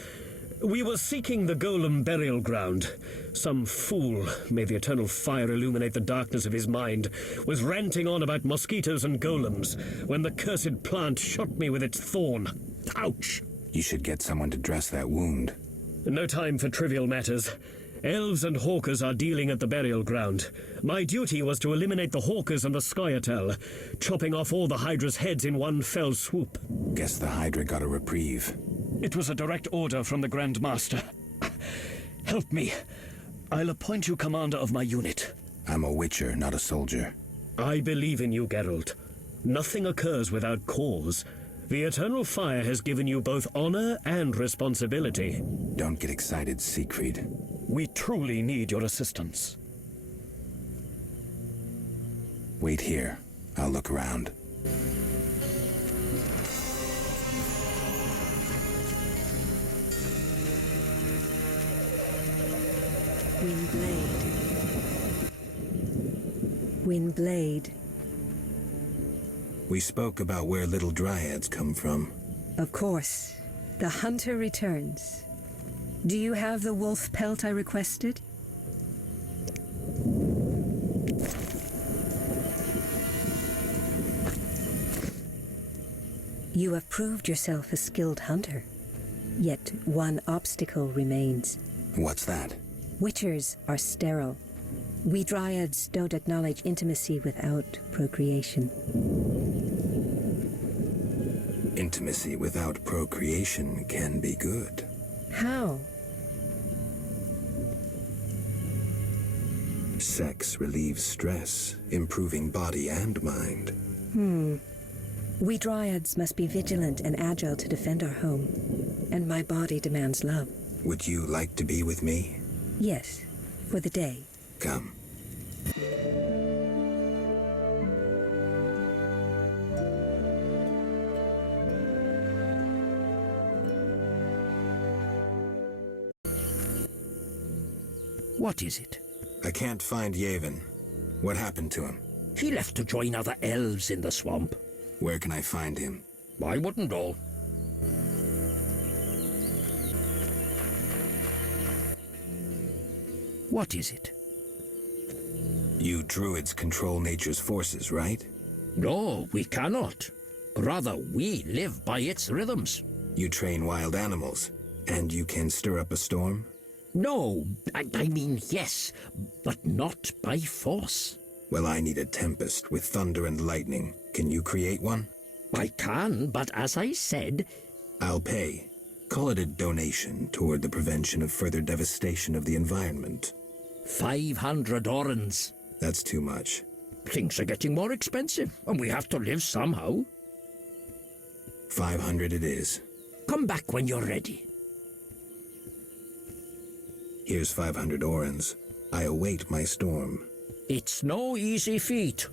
We were seeking the golem burial ground. Some fool, may the eternal fire illuminate the darkness of his mind, was ranting on about mosquitoes and golems when the cursed plant shot me with its thorn. Ouch! You should get someone to dress that wound. No time for trivial matters. Elves and hawkers are dealing at the burial ground. My duty was to eliminate the hawkers and the Scoia'tael, chopping off all the Hydra's heads in one fell swoop. Guess the Hydra got a reprieve. It was a direct order from the Grand Master. Help me. I'll appoint you commander of my unit. I'm a witcher, not a soldier. I believe in you, Geralt. Nothing occurs without cause. The eternal fire has given you both honor and responsibility. Don't get excited, Siegfried. We truly need your assistance. Wait here. I'll look around. Windblade. Windblade. We spoke about where little dryads come from. Of course. The hunter returns. Do you have the wolf pelt I requested? You have proved yourself a skilled hunter. Yet one obstacle remains. What's that? Witchers are sterile. We dryads don't acknowledge intimacy without procreation. Intimacy without procreation can be good. How? Sex relieves stress, improving body and mind. We dryads must be vigilant and agile to defend our home. And my body demands love. Would you like to be with me? Yes, for the day. Come. What is it? I can't find Yavin. What happened to him? He left to join other elves in the swamp. Where can I find him? I wouldn't know. What is it? You druids control nature's forces, right? No, we cannot. Rather, we live by its rhythms. You train wild animals, and you can stir up a storm? No, I mean yes, but not by force. Well, I need a tempest with thunder and lightning. Can you create one? I can, but as I said... I'll pay. Call it a donation toward the prevention of further devastation of the environment. 500 orens. That's too much. Things are getting more expensive, and we have to live somehow. 500 it is. Come back when you're ready. Here's 500 orens. I await my storm. It's no easy feat.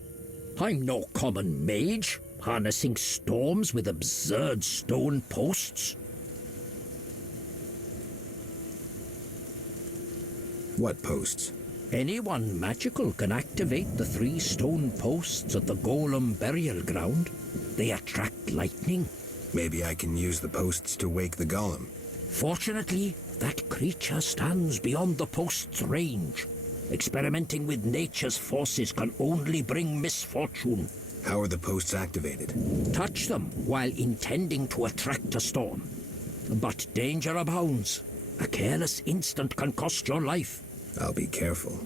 I'm no common mage, harnessing storms with absurd stone posts. What posts? Anyone magical can activate the 3 stone posts at the golem burial ground. They attract lightning. Maybe I can use the posts to wake the golem. Fortunately, that creature stands beyond the post's range. Experimenting with nature's forces can only bring misfortune. How are the posts activated? Touch them while intending to attract a storm. But danger abounds. A careless instant can cost your life. I'll be careful.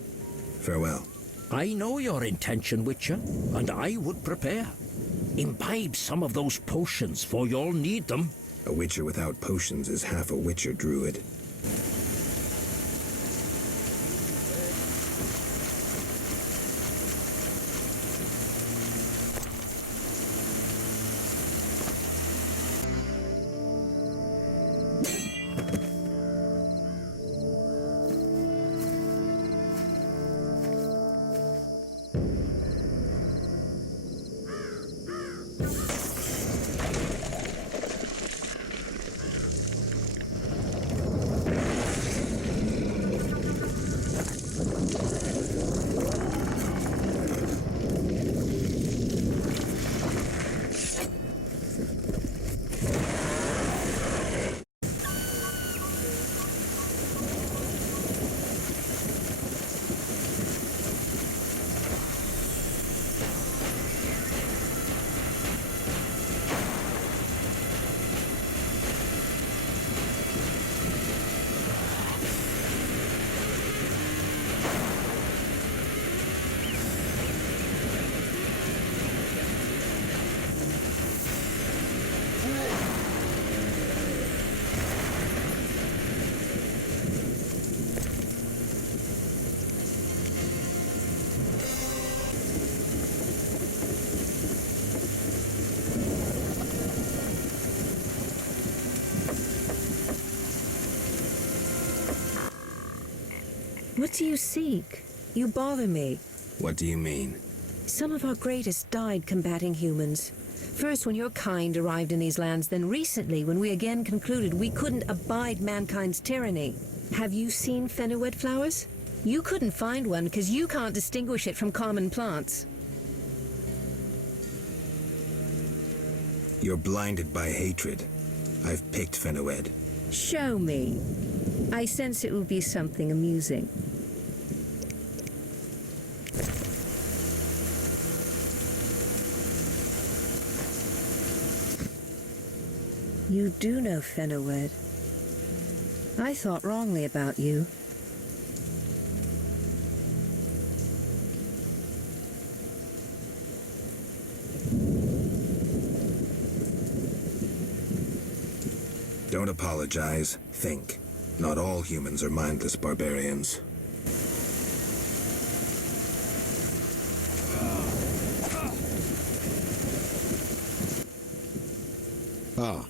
Farewell. I know your intention, Witcher, and I would prepare. Imbibe some of those potions, for you'll need them. A witcher without potions is half a witcher druid. What do you seek? You bother me. What do you mean? Some of our greatest died combating humans. First when your kind arrived in these lands, then recently when we again concluded we couldn't abide mankind's tyranny. Have you seen fenowed flowers? You couldn't find one because you can't distinguish it from common plants. You're blinded by hatred. I've picked fenowed. Show me. I sense it will be something amusing. You do know fenowed. I thought wrongly about you. Don't apologize. Think. Not all humans are mindless barbarians. Ah,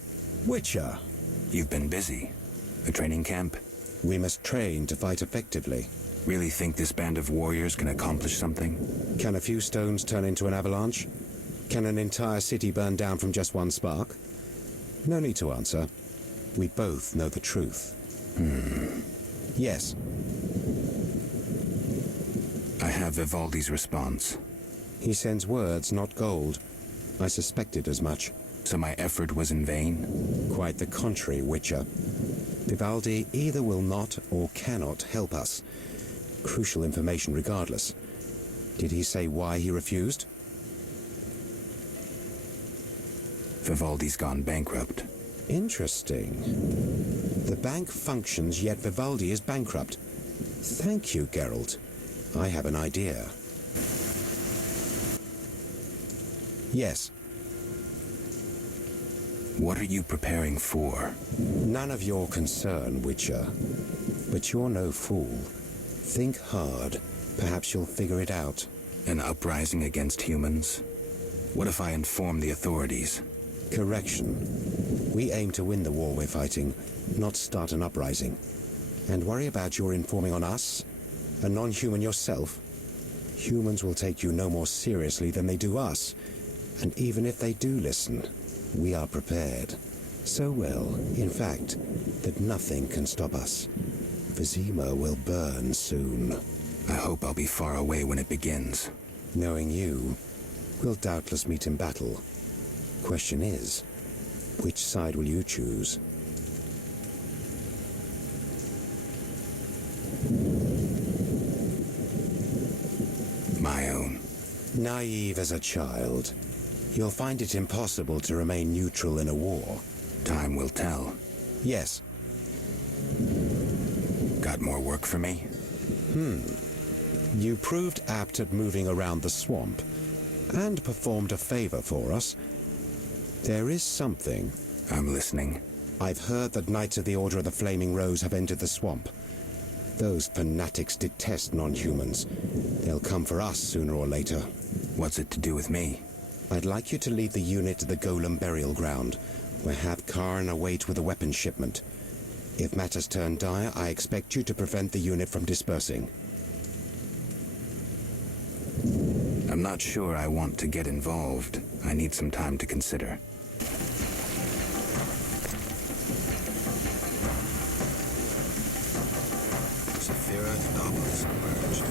Witcher. You've been busy. A training camp? We must train to fight effectively. Really think this band of warriors can accomplish something? Can a few stones turn into an avalanche? Can an entire city burn down from just one spark? No need to answer. We both know the truth. Yes. I have Vivaldi's response. He sends words, not gold. I suspected as much. So my effort was in vain? Quite the contrary, Witcher. Vivaldi either will not or cannot help us. Crucial information regardless. Did he say why he refused? Vivaldi's gone bankrupt. Interesting. The bank functions, yet Vivaldi is bankrupt. Thank you, Geralt. I have an idea. Yes. What are you preparing for? None of your concern, Witcher. But you're no fool. Think hard. Perhaps you'll figure it out. An uprising against humans? What if I inform the authorities? Correction. We aim to win the war we're fighting, not start an uprising. And worry about your informing on us? A non-human yourself? Humans will take you no more seriously than they do us. And even if they do listen, we are prepared. So well, in fact, that nothing can stop us. Vizima will burn soon. I hope I'll be far away when it begins. Knowing you, we'll doubtless meet in battle. Question is, which side will you choose? My own. Naive as a child. You'll find it impossible to remain neutral in a war. Time will tell. Yes. Got more work for me? You proved apt at moving around the swamp, and performed a favor for us. There is something. I'm listening. I've heard that Knights of the Order of the Flaming Rose have entered the swamp. Those fanatics detest non-humans. They'll come for us sooner or later. What's it to do with me? I'd like you to lead the unit to the Golem burial ground, where Hab Karn await with a weapon shipment. If matters turn dire, I expect you to prevent the unit from dispersing. I'm not sure I want to get involved. I need some time to consider. Sephirot novels emerged.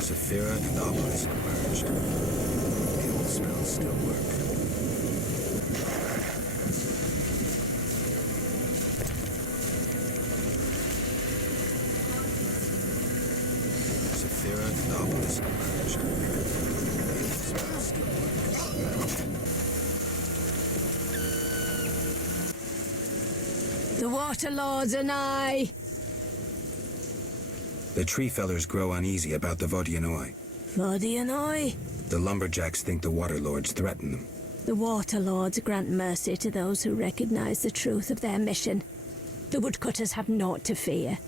Sephirot novels emerged. The old spells still work. Sephirot novels emerged. The old spells still work. The Water Lords are nigh. The tree fellers grow uneasy about the Vodianoi. Vodianoi? The lumberjacks think the waterlords threaten them. The Waterlords grant mercy to those who recognize the truth of their mission. The woodcutters have naught to fear.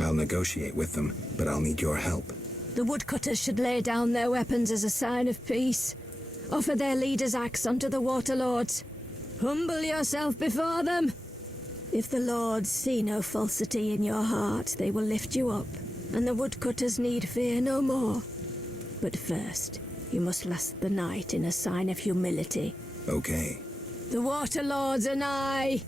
I'll negotiate with them, but I'll need your help. The woodcutters should lay down their weapons as a sign of peace. Offer their leader's axe unto the Waterlords. Humble yourself before them. If the lords see no falsity in your heart, they will lift you up, and the woodcutters need fear no more. But first, you must last the night in a sign of humility. Okay. The Waterlords are nigh.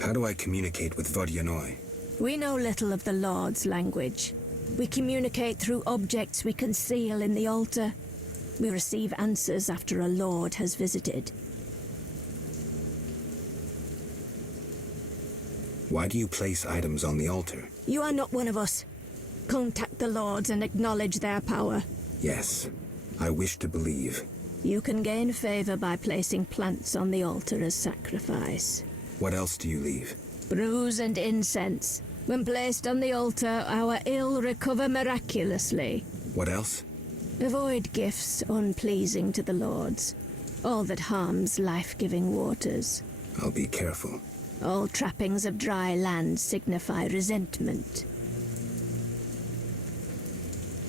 How do I communicate with Vodianoi? We know little of the Lord's language. We communicate through objects we conceal in the altar. We receive answers after a lord has visited. Why do you place items on the altar? You are not one of us. Contact the lords and acknowledge their power. Yes, I wish to believe. You can gain favor by placing plants on the altar as sacrifice. What else do you leave? Brews and incense. When placed on the altar, our ill recover miraculously. What else? Avoid gifts unpleasing to the lords. All that harms life-giving waters. I'll be careful. All trappings of dry land signify resentment.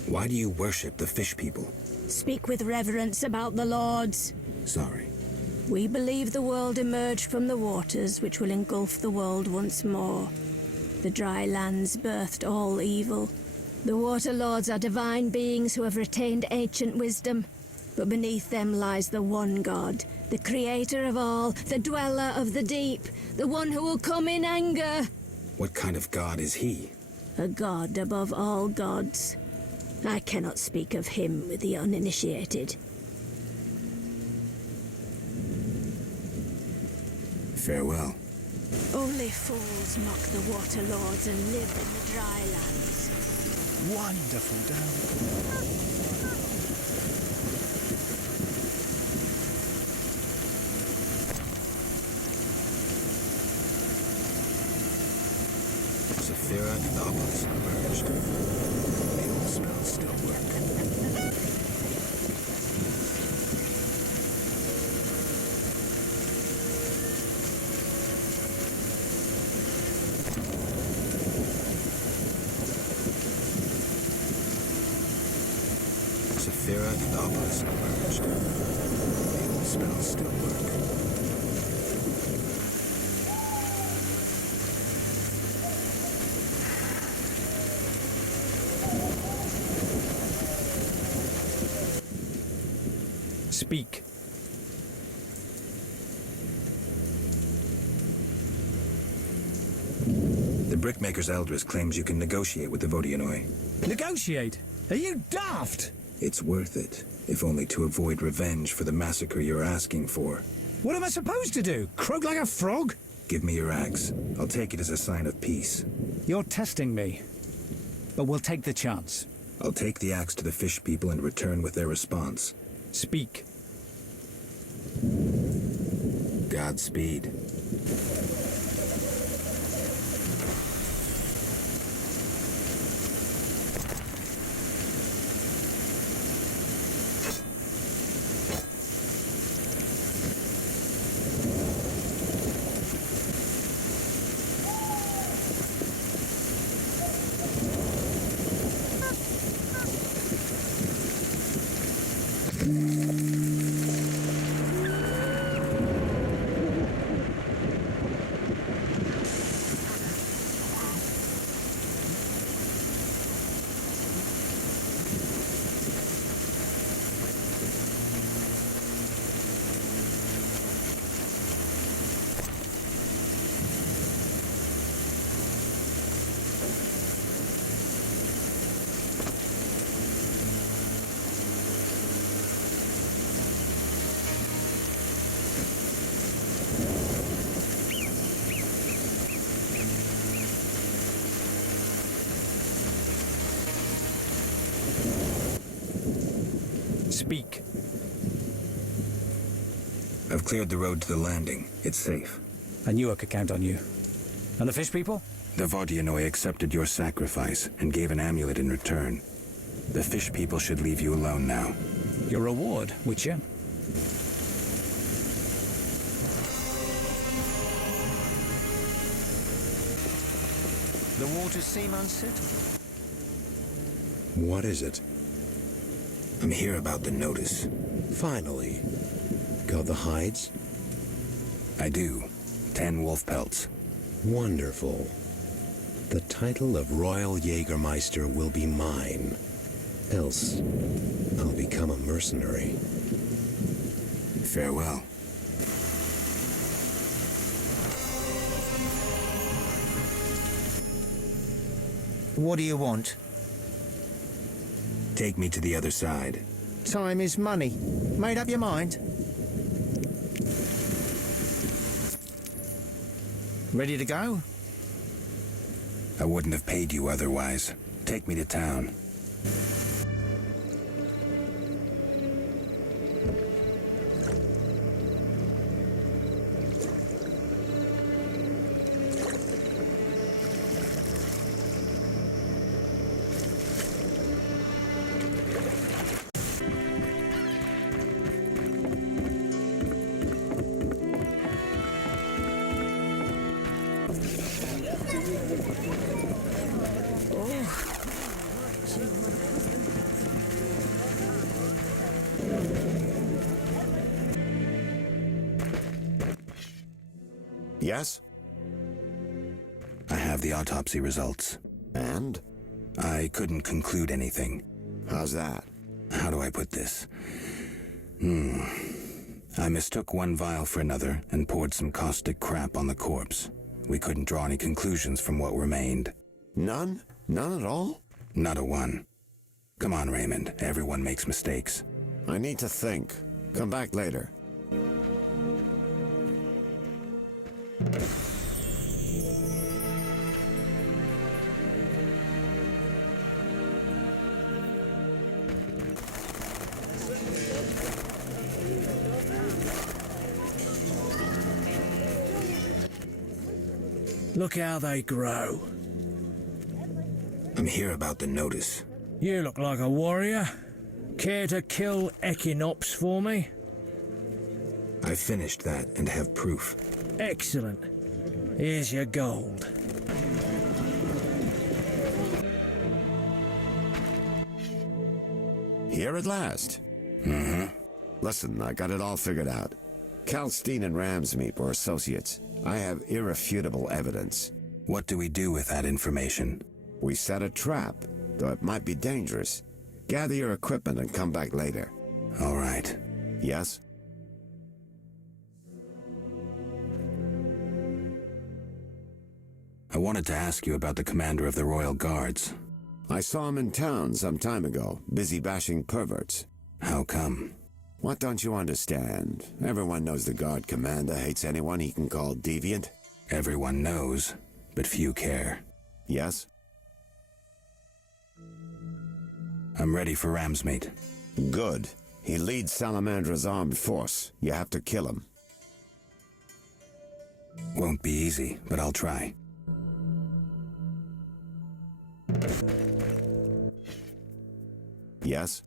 Why do you worship the fish people? Speak with reverence about the lords. Sorry. We believe the world emerged from the waters which will engulf the world once more. The dry lands birthed all evil. The Waterlords are divine beings who have retained ancient wisdom. But beneath them lies the one God, the creator of all, the dweller of the deep, the one who will come in anger. What kind of god is he? A god above all gods. I cannot speak of him with the uninitiated. Farewell. Only fools mock the Waterlords and live in the dry lands. Wonderful down. Sephirot novels emerged. The old spells still work. Sephirot novels emerged. The old spells still work. Speak. The Brickmaker's Eldris claims you can negotiate with the Vodianoi. Negotiate? Are you daft? It's worth it, if only to avoid revenge for the massacre you're asking for. What am I supposed to do? Croak like a frog? Give me your axe. I'll take it as a sign of peace. You're testing me. But we'll take the chance. I'll take the axe to the fish people and return with their response. Speak. Godspeed. Speak. I've cleared the road to the landing. It's safe. I knew I could count on you. And the fish people? The Vodianoi accepted your sacrifice and gave an amulet in return. The fish people should leave you alone now. Your reward, Witcher? The water seem unsettled. What is it? I'm here about the notice. Finally. Got the hides? I do. 10 wolf pelts. Wonderful. The title of Royal Jägermeister will be mine. Else, I'll become a mercenary. Farewell. What do you want? Take me to the other side. Time is money. Made up your mind? Ready to go? I wouldn't have paid you otherwise. Take me to town. Yes? I have the autopsy results. And? I couldn't conclude anything. How's that? How do I put this? I mistook one vial for another and poured some caustic crap on the corpse. We couldn't draw any conclusions from what remained. None? None at all? Not a one. Come on, Raymond. Everyone makes mistakes. I need to think. Come back later. Look how they grow. I'm here about the notice. You look like a warrior. Care to kill Echinops for me? I finished that and have proof. Excellent. Here's your gold. Here at last. Mm-hmm. Listen, I got it all figured out. Kalstein and Ramsmeet were associates. I have irrefutable evidence. What do we do with that information? We set a trap, though it might be dangerous. Gather your equipment and come back later. All right. Yes? I wanted to ask you about the commander of the Royal Guards. I saw him in town some time ago, busy bashing perverts. How come? What don't you understand? Everyone knows the Guard commander hates anyone he can call deviant. Everyone knows, but few care. Yes? I'm ready for Ramsmeet. Good. He leads Salamandra's armed force. You have to kill him. Won't be easy, but I'll try. Yes?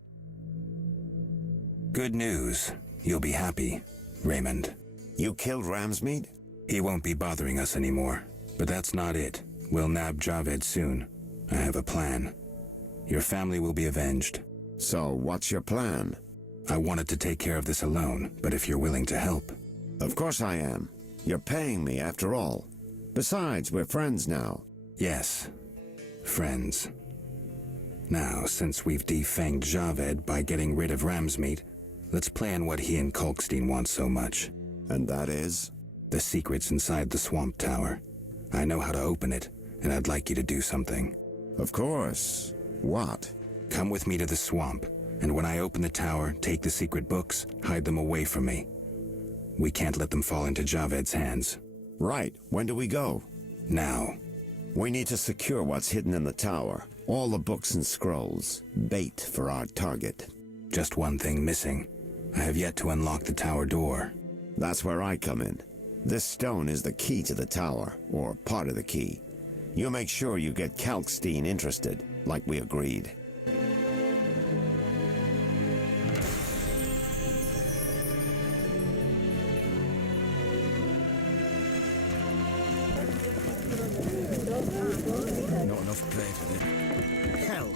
Good news. You'll be happy, Raymond. You killed Ramsmeet? He won't be bothering us anymore. But that's not it. We'll nab Javed soon. I have a plan. Your family will be avenged. So, what's your plan? I wanted to take care of this alone, but if you're willing to help... Of course I am. You're paying me, after all. Besides, we're friends now. Yes. Friends. Now, since we've defanged Javed by getting rid of Ramsmeet, let's plan what he and Kalkstein want so much. And that is? The secret's inside the swamp tower. I know how to open it, and I'd like you to do something. Of course. What? Come with me to the swamp, and when I open the tower, take the secret books, hide them away from me. We can't let them fall into Javed's hands. Right. When do we go? Now. We need to secure what's hidden in the tower. All the books and scrolls. Bait for our target. Just one thing missing. I have yet to unlock the tower door. That's where I come in. This stone is the key to the tower, or part of the key. You make sure you get Kalkstein interested, like we agreed. Not enough play for them. Hell.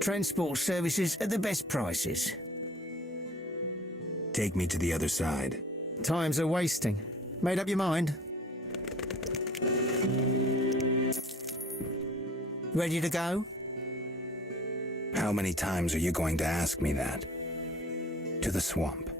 Transport services at the best prices. Take me to the other side. Times are wasting. Made up your mind? Ready to go? How many times are you going to ask me that? To the swamp.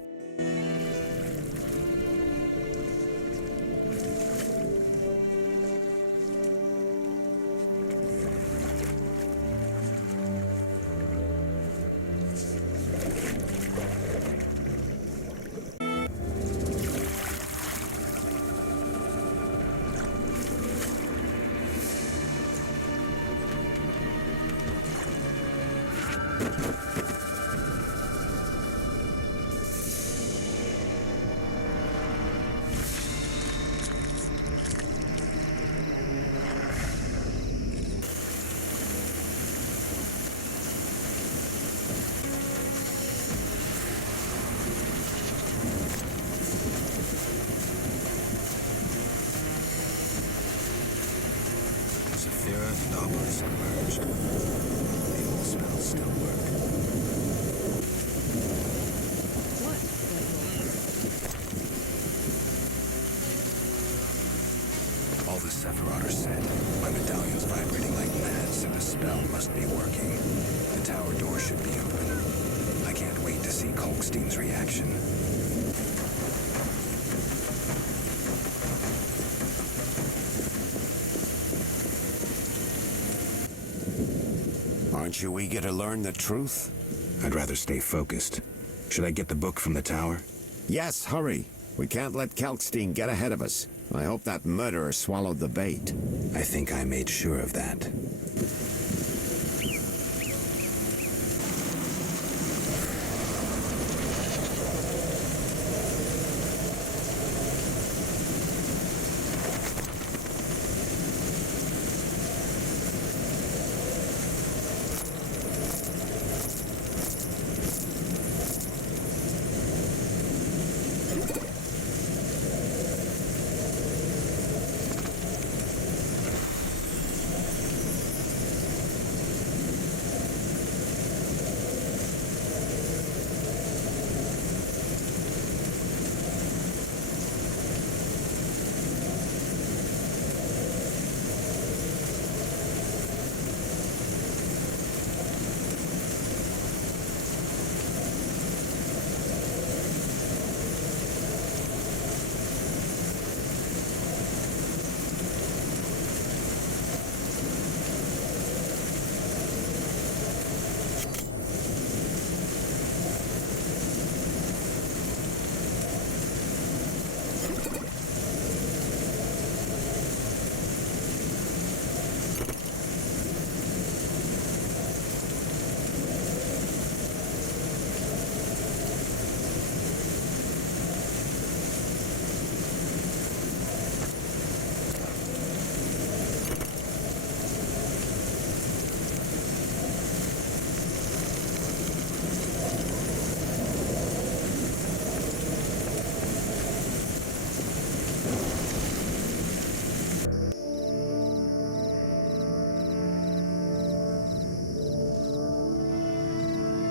Sephirot and obelisk emerged. The old spells still work. What? All the Sephirot are set. My medallion's vibrating like mad, so the spell must be working. The tower door should be open. I can't wait to see Kalkstein's reaction. Aren't you eager to learn the truth? I'd rather stay focused. Should I get the book from the tower? Yes, hurry. We can't let Kalkstein get ahead of us. I hope that murderer swallowed the bait. I think I made sure of that.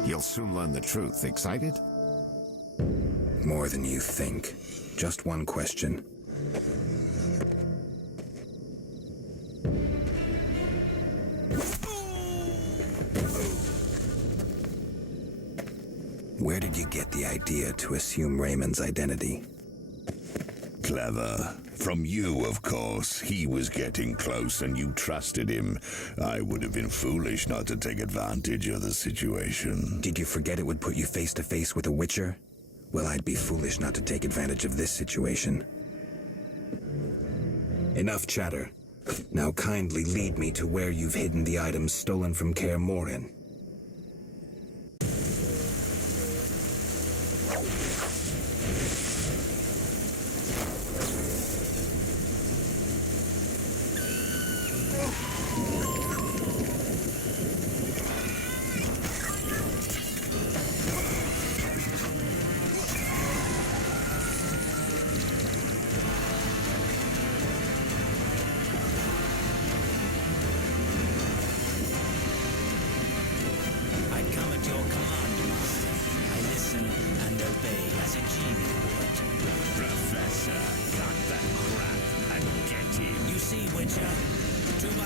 You'll soon learn the truth. Excited? More than you think. Just one question. Where did you get the idea to assume Raymond's identity? Clever. From you, of course. He was getting close and you trusted him. I would have been foolish not to take advantage of the situation. Did you forget it would put you face to face with a Witcher? Well, I'd be foolish not to take advantage of this situation. Enough chatter. Now kindly lead me to where you've hidden the items stolen from Kaer Morhen.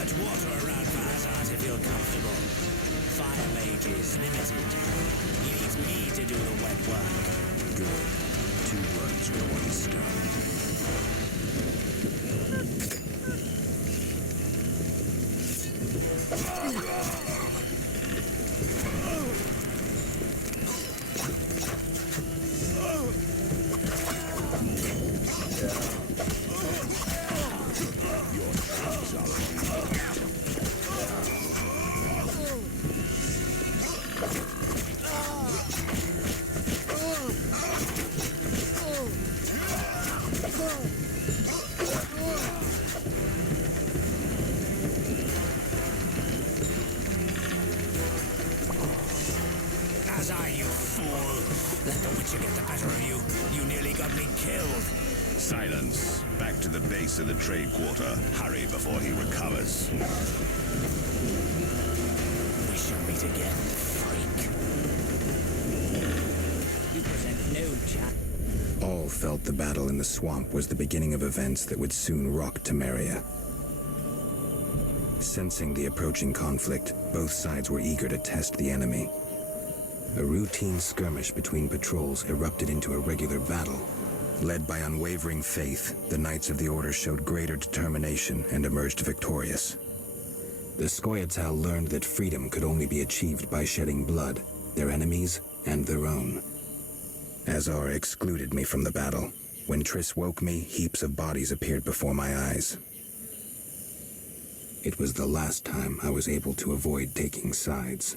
much water around for Azar to feel comfortable. Fire mages limited. He needs me to do the wet work. Good. 2 birds with 1 stone. Azar, you fool! Let the Witcher get the better of you. You nearly got me killed. Silence. Back to the base of the trade quarter. Hurry before he recovers. We shall meet again, freak. You present no chance. All felt the battle in the swamp was the beginning of events that would soon rock Temeria. Sensing the approaching conflict, both sides were eager to test the enemy. A routine skirmish between patrols erupted into a regular battle. Led by unwavering faith, the Knights of the Order showed greater determination and emerged victorious. The Scoia'tael learned that freedom could only be achieved by shedding blood, their enemies and their own. Azar excluded me from the battle. When Triss woke me, heaps of bodies appeared before my eyes. It was the last time I was able to avoid taking sides.